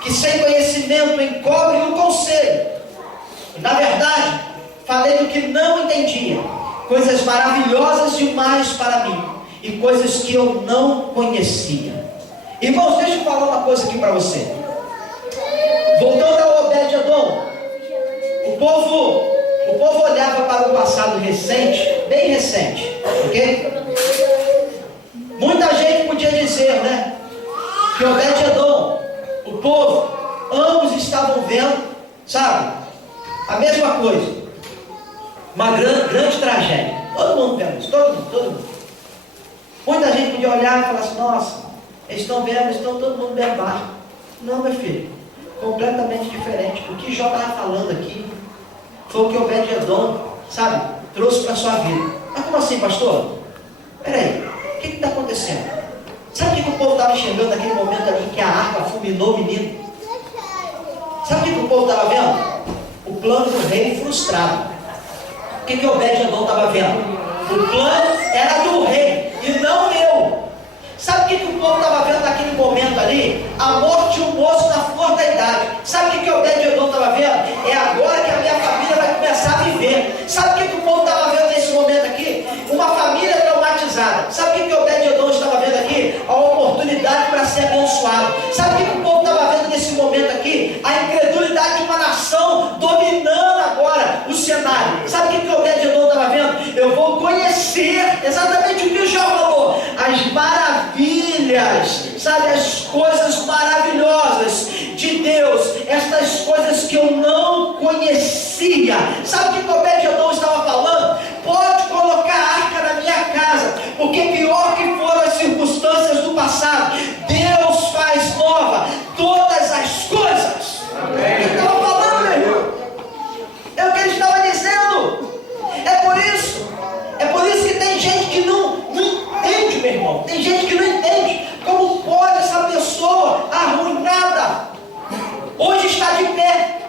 que sem conhecimento encobre o conselho? E na verdade, falei do que não entendia, coisas maravilhosas demais para mim, e coisas que eu não conhecia. Irmãos, deixa eu falar uma coisa aqui para você. Voltando ao Obed-Edom, o povo olhava para o passado recente, bem recente, ok? Muita gente podia dizer, né, que Obed-Edom, o povo, ambos estavam vendo, sabe, a mesma coisa, uma grande tragédia. Todo mundo vendo isso, todo mundo. Muita gente podia olhar e falar assim: nossa, eles estão vendo, estão todo mundo bem baixo. Não, meu filho, completamente diferente. O que Jó estava falando aqui foi o que Obed-Edom, sabe, trouxe para a sua vida. Mas como assim, pastor? Peraí, o que está acontecendo? Sabe o que o povo estava enxergando naquele momento ali que a arca fulminou o menino? Sabe o que o povo estava vendo? O plano do rei frustrado. O que Obed-Edom estava vendo? O plano era do rei e não meu. Sabe o que o povo estava vendo naquele momento ali? A morte de um moço na flor da idade. Sabe o que Obed-Edom estava vendo? É agora que a minha família vai começar a viver. Sabe o que o povo estava vendo nesse momento aqui? Uma família traumatizada. Sabe o que Obed-Edom estava vendo aqui? A oportunidade para ser abençoado. Sabe o que o povo estava vendo nesse momento aqui? A incredulidade de uma nação dominando agora o cenário. Sabe o que Obed-Edom estava vendo? Eu vou conhecer exatamente o que o Jó falou. As maravilhas, sabe, as coisas maravilhosas de Deus, estas coisas que eu não conhecia. Sabe o que Obed-Edom estava falando? Pode colocar a arca na minha casa, porque pior que foram as circunstâncias do passado, Deus faz nova todas as coisas. Ele estava falando, meu irmão. É o que ele estava dizendo. É por isso que tem gente que não entende, meu irmão. Tem gente que não entende como pode essa pessoa arruinada hoje estar de pé.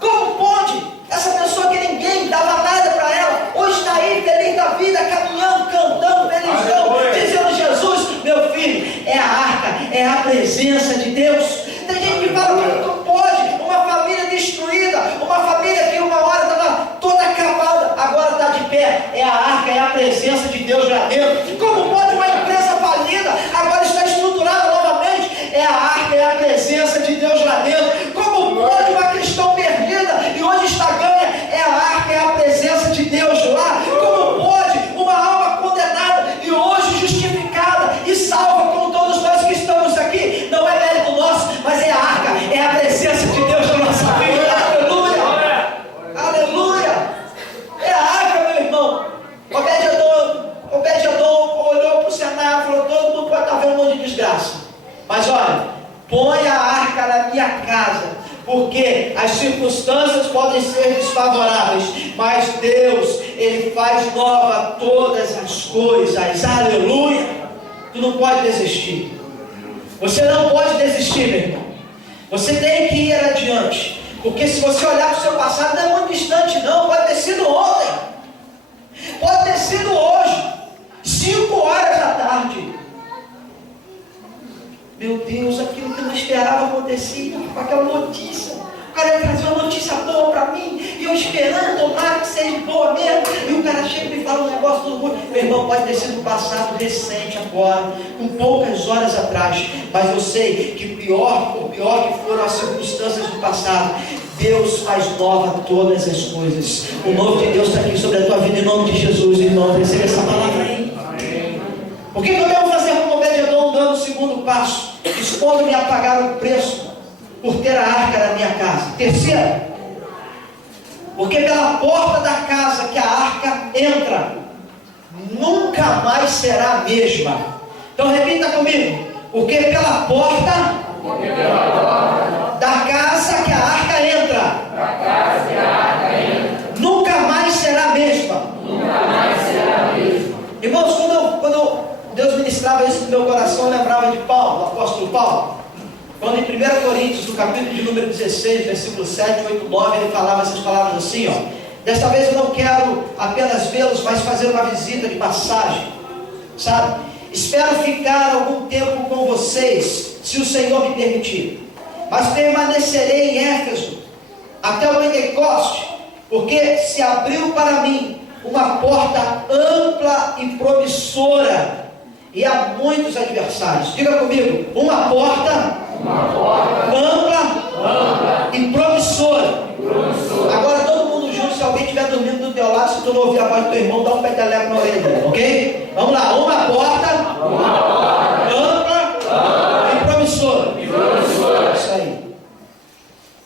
Como pode essa pessoa que ninguém dava nada para ela hoje está aí feliz da vida, caminhando, cantando, felizão, dizendo: Jesus, meu filho, é a arca, é a presença de Deus. Tem gente que fala: como pode uma família destruída, uma família que uma hora estava toda acabada, agora está de pé? É a arca, é a presença de Deus lá dentro. Como pode uma empresa falida agora está estruturada novamente? É a arca, é a presença de Deus lá dentro. Como pode uma cristã perdida e hoje está ganha? É a arca, é a presença de Deus lá. Como pode uma alma condenada e hoje justificada e salva, como todos nós que estamos aqui? Não é mérito nosso, mas é a arca, é a presença de Deus na nossa vida. Aleluia! Aleluia! É a arca, meu irmão. Obed-Edom olhou para o cenário e falou: todo mundo pode estar vendo um monte de desgraça, mas olha, põe a arca na minha casa, porque as circunstâncias podem ser desfavoráveis, mas Deus, Ele faz nova todas as coisas. Aleluia! Tu não pode desistir. Você não pode desistir, meu irmão. Você tem que ir adiante, porque se você olhar para o seu passado, não é muito distante não. Pode ter sido ontem, pode ter sido hoje, 5 horas da tarde. Meu Deus, aquilo que eu não esperava acontecia, com aquela notícia, cara ia trazer uma notícia boa para mim, e eu esperando, tomara que seja boa mesmo, e o cara chega e me fala um negócio tudo ruim. Meu irmão, pode ter sido passado recente agora, com poucas horas atrás, mas eu sei que o pior que foram as circunstâncias do passado, Deus faz nova todas as coisas. O novo de Deus está aqui sobre a tua vida, em nome de Jesus, irmão. Receba essa palavra aí. O que eu devo fazer com Obed-Edom dando o segundo passo? Expondo-me a pagar o preço por ter a arca na minha casa. Terceiro, porque pela porta da casa que a arca entra, nunca mais será a mesma. Então repita comigo. Porque pela porta da casa que a arca entra, nunca mais será a mesma. Irmãos, quando Deus ministrava isso no meu coração, eu lembrava de Paulo, do apóstolo Paulo. Quando em 1 Coríntios, no capítulo de número 16, versículo 7, 8, 9, ele falava essas palavras assim, ó: desta vez eu não quero apenas vê-los, mas fazer uma visita de passagem, sabe? Espero ficar algum tempo com vocês, se o Senhor me permitir, mas permanecerei em Éfeso até o Pentecoste, porque se abriu para mim uma porta ampla e promissora, e há muitos adversários. Diga comigo, uma porta ampla e promissora. Agora todo mundo junto, se alguém estiver dormindo do teu lado, se tu não ouvir a voz do teu irmão, dá um peteleco na orelha dele, ok? Vamos lá, uma porta ampla e promissora. Isso aí.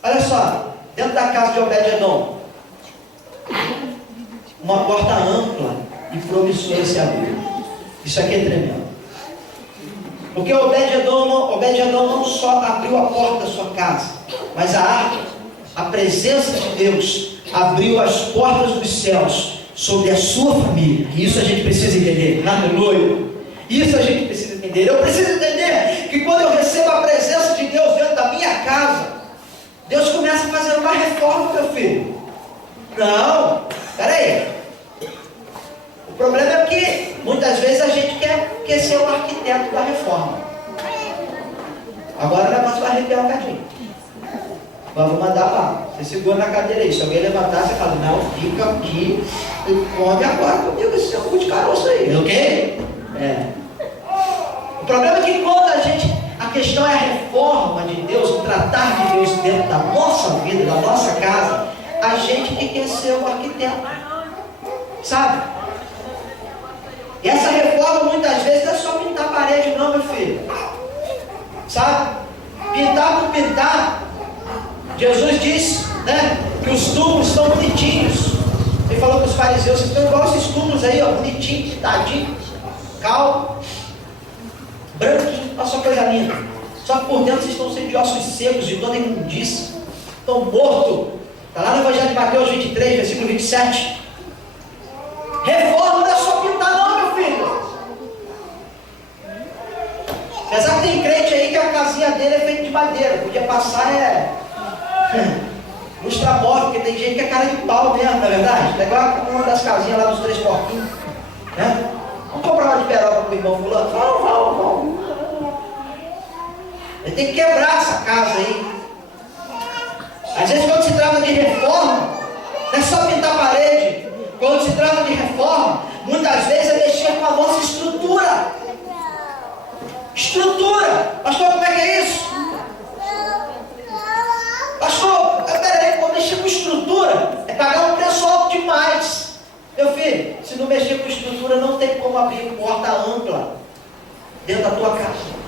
Olha só, dentro da casa de Obed-Edom, uma porta ampla e promissora se abriu. Isso aqui é tremendo. Porque Obed-Edom não só abriu a porta da sua casa, mas a arca, a presença de Deus, abriu as portas dos céus sobre a sua família. E isso a gente precisa entender. Aleluia. Isso a gente precisa entender. Eu preciso entender que quando eu recebo a presença de Deus dentro da minha casa, Deus começa a fazer uma reforma, meu filho. Não, peraí. O problema é que muitas vezes a gente quer ser o arquiteto da reforma. Agora o negócio vai arrepiar um bocadinho. Vamos mandar lá. Você segura na cadeira aí. Se alguém levantar, você fala: não, fica aqui e come agora comigo esse seu cu de caroço aí. Ok? O problema é que quando a questão é a reforma de Deus, o tratar de Deus dentro da nossa vida, da nossa casa, a gente que quer ser o arquiteto. Sabe? E essa reforma muitas vezes não é só pintar a parede não, meu filho. Sabe? Pintar por pintar. Jesus disse, né, que os túmulos estão bonitinhos. Ele falou para os fariseus: vocês estão igual esses túmulos aí, ó, bonitinho, pintadinho, calmo, branquinho, olha só coisa linda. Só que por dentro vocês estão cheios de ossos secos, de toda imundícia. Estão mortos. Está lá no Evangelho de Mateus 23, versículo 27. Reforma não é só pintar não, meu filho. Apesar que tem crente aí que a casinha dele é feita de madeira, podia passar lustra-móvel, porque tem gente que é cara de pau mesmo, não é verdade? É igual uma das casinhas lá dos 3 porquinhos, né? Vamos comprar uma de peroba para o irmão fulano? Vamos. Ele tem que quebrar essa casa aí. Às vezes quando se trata de reforma, não é só pintar a parede. Quando se trata de reforma, muitas vezes é mexer com a nossa estrutura. Pastor, como é que é isso? Pastor, peraí, vou mexer com estrutura. É pagar um preço alto demais. Meu filho, se não mexer com estrutura, não tem como abrir porta ampla dentro da tua casa.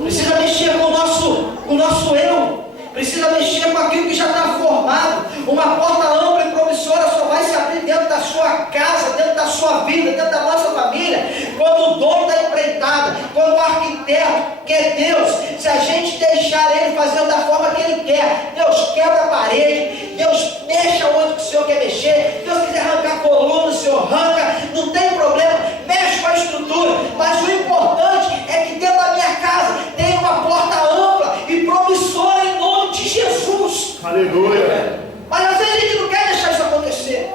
Precisa mexer com o nosso eu. Precisa mexer com aquilo que já está formado. Uma porta ampla e promissora só vai se abrir dentro da sua casa, dentro da sua vida, dentro da nossa família, quando o dono da empreitada, quando o arquiteto, que é Deus, se a gente deixar Ele fazendo da forma que Ele quer. Deus quebra a parede, Deus mexe onde o Senhor quer mexer. Deus quiser arrancar coluna, o Senhor arranca, não tem problema, mexe com a estrutura. Mas o importante é que dentro da minha casa tem uma porta ampla e promissora em nome de Jesus. Aleluia. Mas às vezes a gente não quer deixar isso acontecer.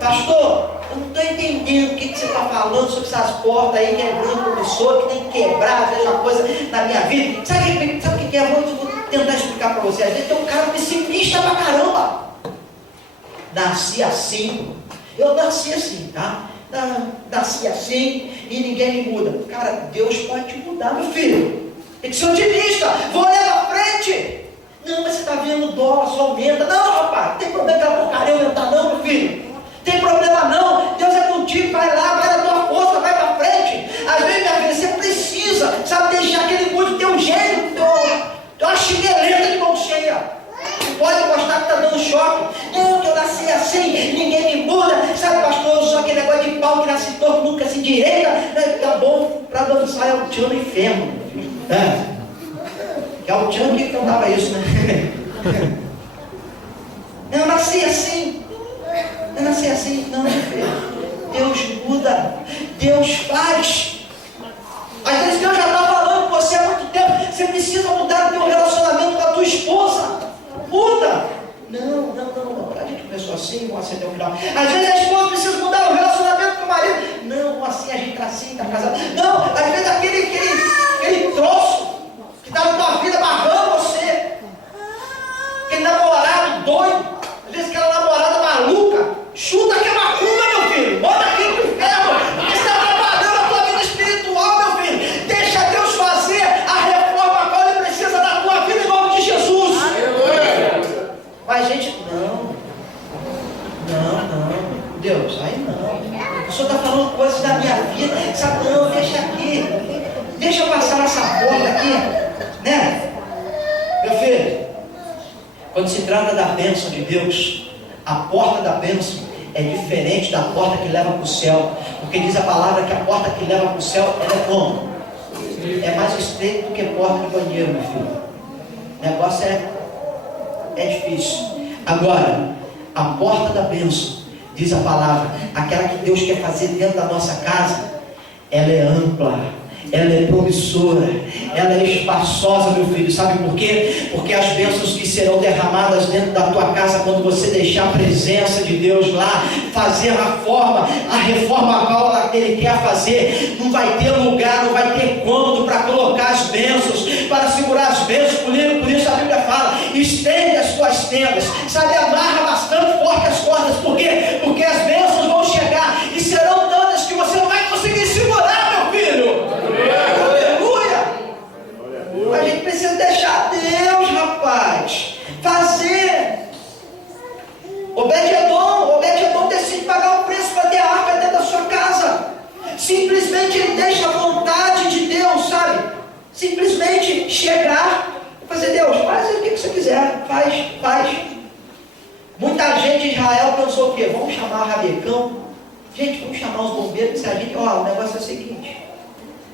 Pastor, eu não estou entendendo o que você está falando sobre essas portas aí, que é grande promissor, que tem que quebrar, às vezes uma coisa na minha vida. Sabe o que é muito tentar explicar para você. Às vezes tem um cara pessimista pra caramba. Nasci assim. Eu nasci assim, tá? Nasci assim e ninguém me muda. Cara, Deus pode te mudar, meu filho. Tem que ser otimista. Vou olhar pra frente. Não, mas você está vendo o dólar, só aumenta. Não, rapaz, não tem problema aquela porcaria aumentar não, meu filho. Tem problema não. Deus é contigo, vai lá, vai na tua força, vai para frente. Às vezes, minha filha, você precisa, sabe, deixar aquele mundo ter um gênio, ter uma chineleta de mão cheia. Pode gostar que está dando choque. Não, que eu nasci assim, ninguém me muda. Sabe, pastor, eu sou aquele negócio de pau que nasce torto, nunca se endireita. Tá bom, para dançar é o tchan no inferno. Que é o tchan que cantava isso, né? Eu nasci assim. Eu nasci assim. Não, meu filho. Deus muda. Deus faz. Às vezes Deus já está falando com você há muito tempo. Você precisa mudar o teu relacionamento com a tua esposa. Muda. Não. A gente começou assim, vamos assim até o final. Às vezes a esposa precisa mudar o relacionamento com o marido. Não, assim, a gente está assim, está casado. Não, às vezes aquele troço que está na tua vida barrando você. Aquele namorado doido. Às vezes aquela namorada maluca. Chuta aquela macumba, meu filho. Bota aquilo pro inferno. Porque você está atrapalhando a tua vida espiritual, meu filho. Deixa Deus fazer a reforma qual Ele precisa da tua vida em nome de Jesus. Mas gente, não. Deus, aí não. O Senhor está falando coisas da minha vida. Sabe, não, deixa aqui. Deixa eu passar nessa porta aqui. Né? Meu filho, quando se trata da bênção de Deus, a porta da bênção é diferente da porta que leva para o céu. Porque diz a palavra que a porta que leva para o céu, ela é como? É mais estreita do que porta de banheiro, meu filho. O negócio é difícil. Agora, a porta da bênção, diz a palavra, aquela que Deus quer fazer dentro da nossa casa, ela é ampla, ela é promissora, ela é espaçosa, meu filho. Sabe por quê? Porque as bênçãos que serão derramadas dentro da tua casa, quando você deixar a presença de Deus lá, fazer a reforma qual Ele quer fazer, não vai ter lugar, não vai ter cômodo para colocar as bênçãos, para segurar as bênçãos. Por isso a Bíblia fala, estende as tuas tendas, sabe, amarra bastante forte as cordas. Por quê? Porque as bênçãos vão chegar e serão tantas que você não vai conseguir segurar, meu filho. A gente precisa deixar Deus, rapaz, fazer. Obed-Edom decide pagar o preço para ter a arca dentro da sua casa. Simplesmente ele deixa a vontade de Deus, sabe? Simplesmente chegar e fazer: Deus, faz o que você quiser, faz. Muita gente de Israel pensou o quê? Vamos chamar Rabecão? Gente, vamos chamar os bombeiros. Se a gente, o negócio é o seguinte: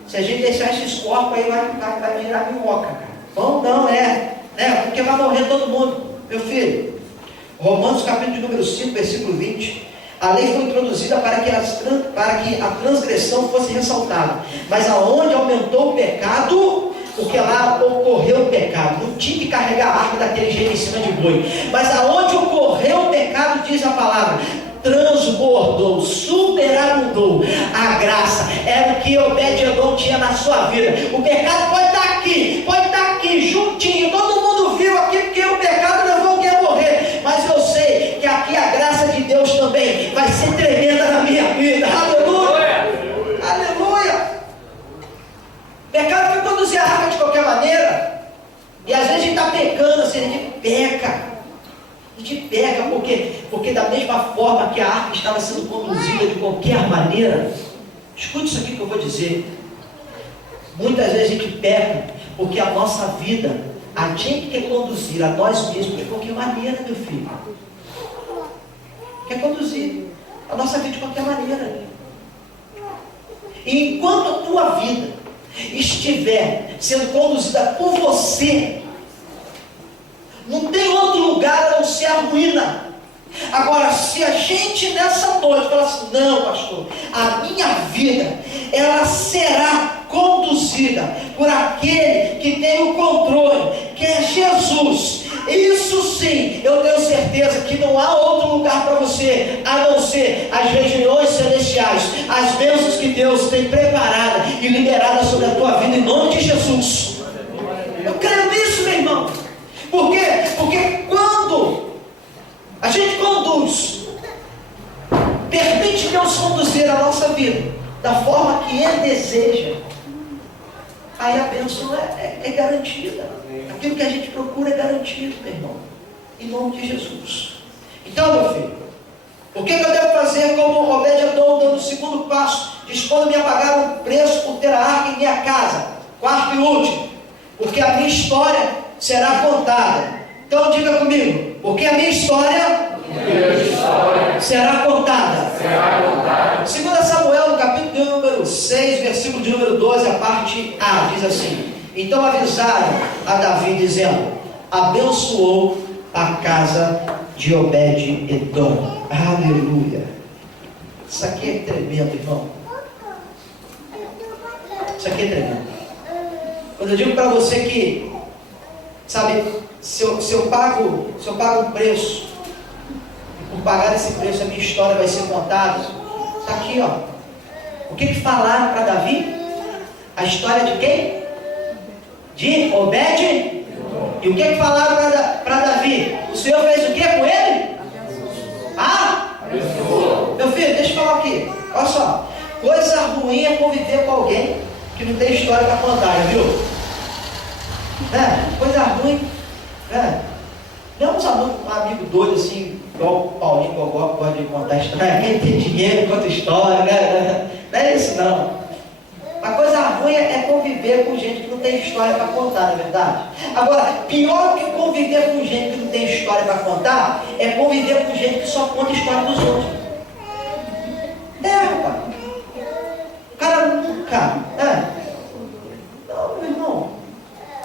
se a gente deixar esses corpos aí, vai virar minhoca, cara. Vamos não, porque vai morrer todo mundo. Meu filho, Romanos capítulo número 5, versículo 20. A lei foi introduzida para que a transgressão fosse ressaltada. Mas aonde aumentou o pecado, porque lá ocorreu o pecado. Não tinha que carregar a arca daquele jeito em cima de boi. Mas aonde ocorreu o pecado, diz a palavra, transbordou, superabundou a graça. Era o que Obed-Edom tinha na sua vida. O pecado pode estar aqui, juntinho. Todo mundo viu aqui, porque o pecado levou alguém a morrer. Mas eu sei que aqui a graça de Deus também vai ser tremenda na minha vida. Aleluia! Aleluia! O pecado foi conduzir a arca de qualquer maneira. E às vezes a gente está pecando, assim, a gente peca. A gente pega, porque da mesma forma que a arca estava sendo conduzida de qualquer maneira, escute isso aqui que eu vou dizer. Muitas vezes a gente peca porque a nossa vida, a gente quer conduzir a nós mesmos de qualquer maneira, meu filho. Quer conduzir a nossa vida de qualquer maneira. E enquanto a tua vida estiver sendo conduzida por você, não tem outro lugar a não ser a ruína. Agora, se a gente nessa noite falar assim: não, pastor, a minha vida, ela será conduzida por aquele que tem o controle, que é Jesus. Isso sim, eu tenho certeza que não há outro lugar para você, a não ser as regiões celestiais, as bênçãos que Deus tem preparada e liberada sobre a tua vida, em nome de Jesus. Eu creio nisso, meu irmão. é garantida. Aquilo que a gente procura é garantido, meu irmão. Em nome de Jesus. Então, meu filho, o que eu devo fazer como Obed-Edom, dando o segundo passo? Dispondo-me a pagar um preço por ter a arca em minha casa. Quarto e último, porque a minha história será contada. Então diga comigo, porque a minha história será contada. 2 Samuel, no capítulo de número 6, versículo de número 12, a parte A, diz assim: então avisaram a Davi, dizendo: abençoou a casa de Obed-Edom. Aleluia. Isso aqui é tremendo, irmão. Isso aqui é tremendo. Quando eu digo para você que, sabe, se eu pago um preço, e por pagar esse preço a minha história vai ser contada, está aqui, ó. O que falaram para Davi? A história de quem? De Obed? E o que falaram para Davi? O Senhor fez o que com ele? Meu filho, deixa eu falar aqui. Olha só. Coisa ruim é conviver com alguém que não tem história para contar, viu? Coisa ruim. Não é um amigo doido assim, igual o Paulinho Gogó, que gosta de contar história. Quem tem dinheiro conta história, né? Não é isso não. A coisa ruim é conviver com gente que não tem história para contar, não é verdade? Agora, pior que conviver com gente que não tem história para contar, é conviver com gente que só conta a história dos outros. Rapaz. O cara nunca. Não, meu irmão.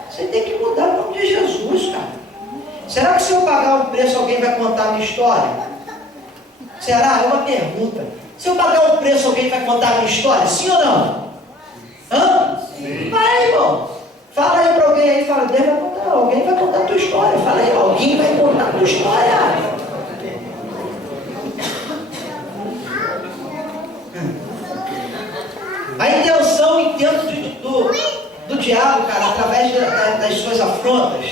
Você tem que mudar o nome de Jesus, cara. Será que se eu pagar um preço, alguém vai contar a minha história? Será? É uma pergunta. Se eu pagar um preço, alguém vai contar a minha história? Sim ou não? Sim. Vai, irmão. Fala aí para alguém aí, fala, Deus vai contar, alguém vai contar a tua história. Fala aí, alguém vai contar a tua história. A intenção, intento do diabo, cara, através das suas afrontas,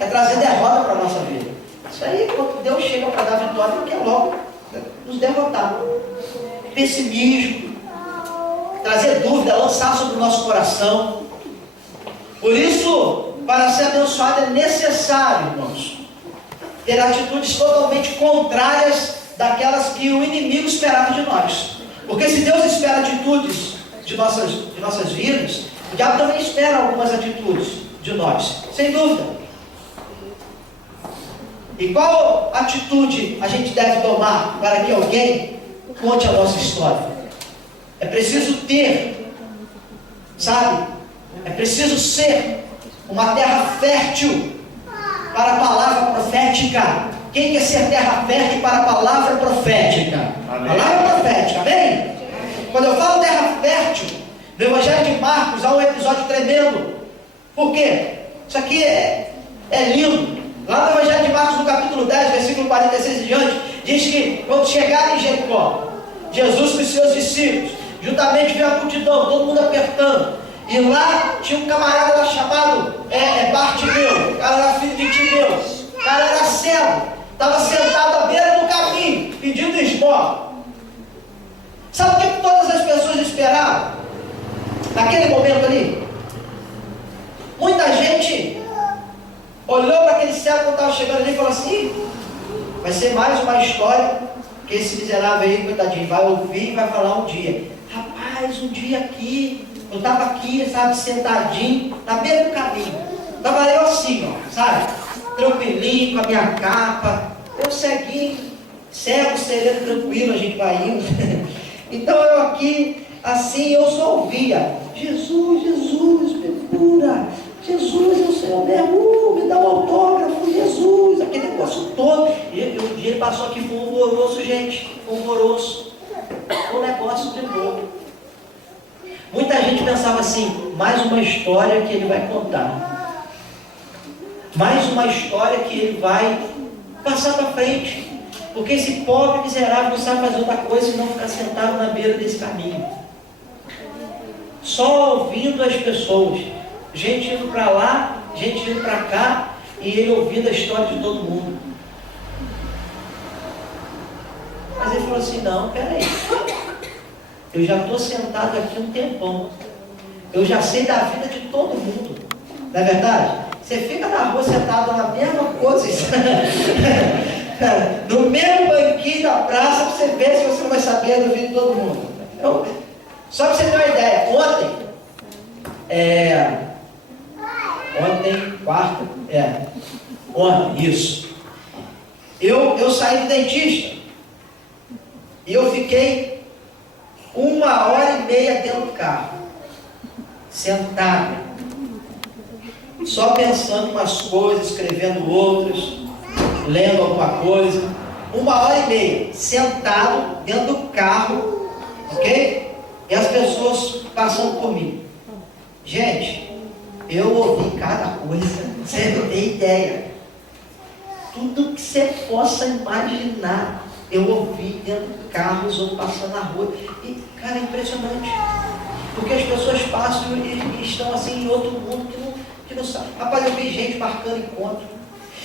é trazer derrota para a nossa vida. Isso aí, quando Deus chega para dar vitória, Ele quer logo nos derrotar. Pessimismo, trazer dúvida, lançar sobre o nosso coração. Por isso, para ser abençoado é necessário, irmãos, ter atitudes totalmente contrárias daquelas que o inimigo esperava de nós. Porque se Deus espera atitudes de nossas vidas, o diabo também espera algumas atitudes de nós, sem dúvida. E qual atitude a gente deve tomar para que alguém conte a nossa história? É preciso ter, sabe? É preciso ser uma terra fértil para a palavra profética. Quem quer ser terra fértil para a palavra profética? Amém. Palavra profética, amém? Quando eu falo terra fértil, no Evangelho de Marcos há um episódio tremendo. Por quê? Isso aqui é lindo. Lá no Evangelho de Marcos, no capítulo 10, versículo 46 e diante, diz que quando chegaram em Jericó, Jesus com os seus discípulos, juntamente viu a multidão, todo mundo apertando. E lá tinha um camarada lá chamado Bartimeu. O cara era filho de Timeu. O cara era cego. Estava sentado à beira do caminho, pedindo esmola. Sabe o que todas as pessoas esperavam? Naquele momento ali, muita gente olhou para aquele cego quando estava chegando ali e falou assim: vai ser mais uma história que esse miserável aí, coitadinho, vai ouvir e vai falar um dia. Rapaz, um dia aqui, eu estava aqui, sabe, sentadinho, na beira do caminho. Estava eu assim, ó, sabe, tranquilinho, com a minha capa, eu ceguinho, cego, sereno, tranquilo, a gente vai indo. Então eu aqui, assim, eu só ouvia: Jesus, Jesus, me cura. Jesus é o Senhor mesmo, me dá um autógrafo, Jesus, aquele negócio todo. E um dia ele passou aqui polvoroso, gente, polvoroso. Um negócio de louco. Muita gente pensava assim: mais uma história que ele vai contar. Mais uma história que ele vai passar para frente. Porque esse pobre miserável não sabe fazer outra coisa senão ficar sentado na beira desse caminho. Só ouvindo as pessoas. Gente indo para lá, gente indo para cá, e ele ouvindo a história de todo mundo. Mas ele falou assim: não, peraí, eu já estou sentado aqui um tempão, Eu já sei da vida de todo mundo. Não é verdade? Você fica na rua sentado na mesma posição, no mesmo banquinho da praça, para você ver se você não vai saber da vida de todo mundo. Então, só para você ter uma ideia, ontem, isso. Eu saí do dentista e eu fiquei 1h30 dentro do carro, sentado, só pensando em umas coisas, escrevendo outras, lendo alguma coisa. 1h30 sentado dentro do carro, ok? E as pessoas passando por mim. Gente, eu ouvi cada coisa, você não tem ideia. Tudo que você possa imaginar, eu ouvi dentro do carro, os outros passando na rua. E, cara, é impressionante. Porque as pessoas passam e estão assim em outro mundo que não sabe. Rapaz, eu vi gente marcando encontro.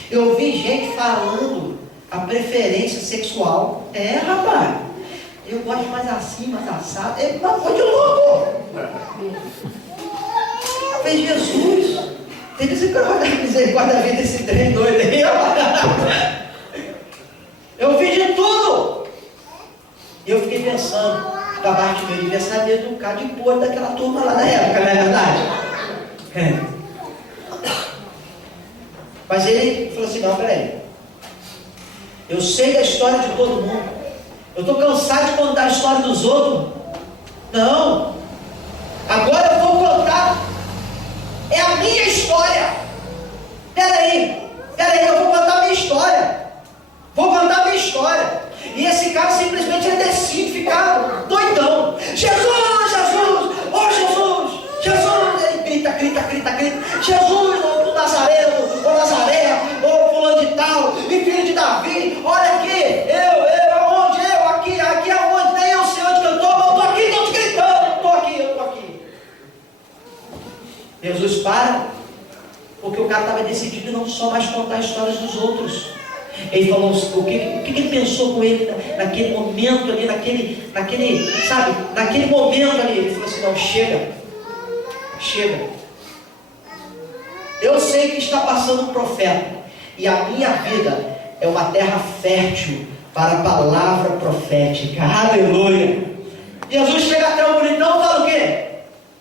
Eu vi gente falando a preferência sexual. Rapaz, eu gosto mais assim, mais assado. Mas foi de louco. Eu falei, Jesus, tem misericórdia da vida desse trem doido aí, rapaz. Eu vi de tudo. E eu fiquei pensando, da parte do meu devia saber do cara de porra daquela turma lá na época, não é verdade? Mas ele falou assim, não, peraí. Eu sei da história de todo mundo. Eu estou cansado de contar a história dos outros. Não. Agora eu vou contar. É a minha história. Peraí, eu vou contar a minha história. Vou contar a minha história. E esse cara simplesmente ele decide ficar doidão. Jesus, Jesus, oh Jesus, Jesus. Ele grita. Jesus, o Nazareno, o Nazaré, o fulano de tal, e filho de Davi. Olha aqui, aonde? Aqui aonde? Nem eu sei onde que eu estou, mas eu estou aqui, estou te gritando. Eu estou aqui. Jesus para, porque o cara estava decidido não só mais contar histórias dos outros. Ele falou o que ele pensou com ele naquele momento ali, naquele momento ali. Ele falou assim, não, chega. Eu sei que está passando um profeta, e a minha vida é uma terra fértil para a palavra profética. Aleluia. Jesus chega até o bonitão e fala o quê?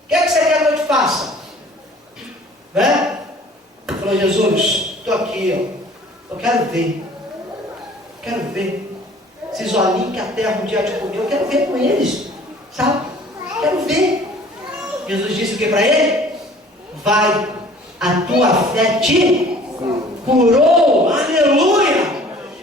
O que é que você quer que eu te faça? Né? Ele falou, Jesus, estou aqui, ó. Eu quero ver. Esses olhinhos que a terra um dia te comeu, eu quero ver com eles. Sabe? Quero ver. Jesus disse o que para ele? Vai, a tua fé te curou. Aleluia.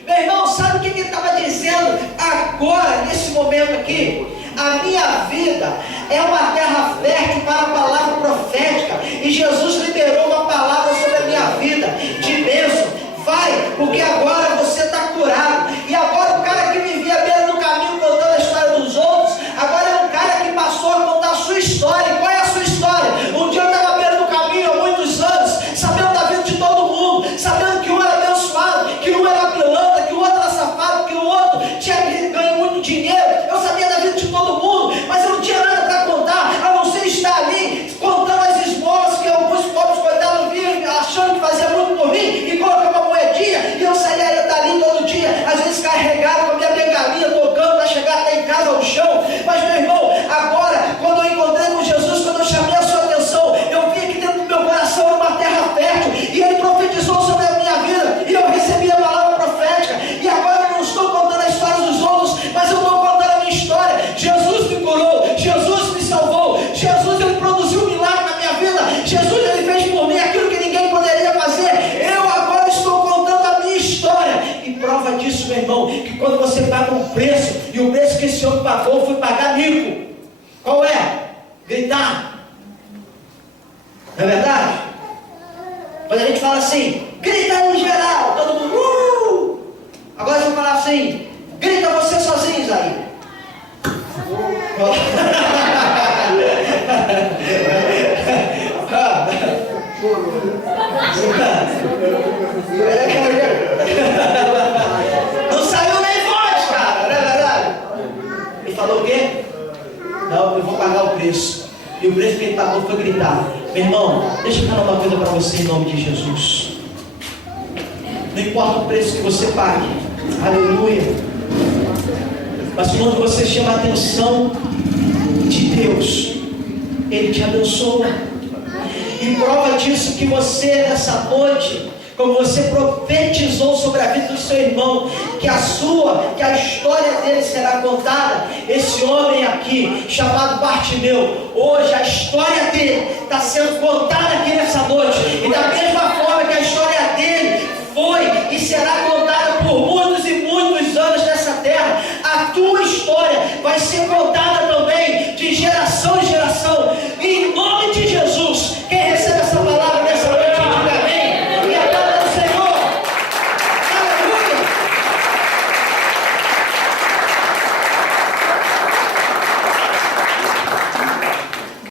Meu irmão, sabe o que ele estava dizendo agora, nesse momento aqui? A minha vida é uma terra fértil para a palavra profética. E Jesus liberou uma palavra sobre a minha vida de bênção. Vai, porque agora você está curado. E agora o cara que vivia à beira do caminho contando a história dos outros, agora é um cara que passou a contar a sua história. Qual é a sua história? Um dia eu estava à beira do caminho há muitos anos, sabendo da vida de todo mundo, sabendo que um era abençoado, que um era pilantra, que o outro era safado, que o outro tinha ganho muito dinheiro. Eu sabia da vida de todo mundo, mas eu não tinha nada para contar, a não ser estar ali contando as esmolas que alguns pobres coitados vinham achando que fazia muito por mim e colocar uma moedinha, e eu saía dali todo dia, às vezes carregado com a minha bengalinha, tocando para chegar até em casa ao chão. Mas meu irmão, agora, quando eu encontrei com Jesus, quando eu chamei a sua atenção, eu vi aqui dentro do meu coração uma terra fértil, e ele profetizou sobre a minha vida, e eu recebi a palavra profética, e agora eu não estou contando a história dos outros, mas eu estou contando a minha história. Jesus me curou, Jesus me salvou, Jesus ele produziu um milagre na minha vida, Jesus ele fez por mim aquilo que ninguém poderia fazer. Eu agora estou contando a minha história, e prova disso, meu irmão, que quando você paga um preço, e o preço que esse homem pagou foi pagar mico. Qual é? Gritar. Não é verdade? Quando a gente fala assim, grita em geral, todo mundo, agora você vai falar assim, grita você sozinhos aí. Não saiu nem voz, cara, não é verdade? Ele falou o quê? Não, eu vou pagar o preço. E o preço que ele pagou foi gritar: meu irmão, deixa eu falar uma coisa para você em nome de Jesus. Não importa o preço que você pague, aleluia, mas quando você chama a atenção de Deus, Ele te abençoa. E prova disso que você nessa noite, como você profetizou sobre a vida do seu irmão, que a história dele será contada. Esse homem aqui, chamado Bartimeu, hoje a história dele está sendo contada aqui nessa noite. E da mesma forma que a história dele foi e será contada por muitos e muitos anos nessa terra, a tua história vai ser contada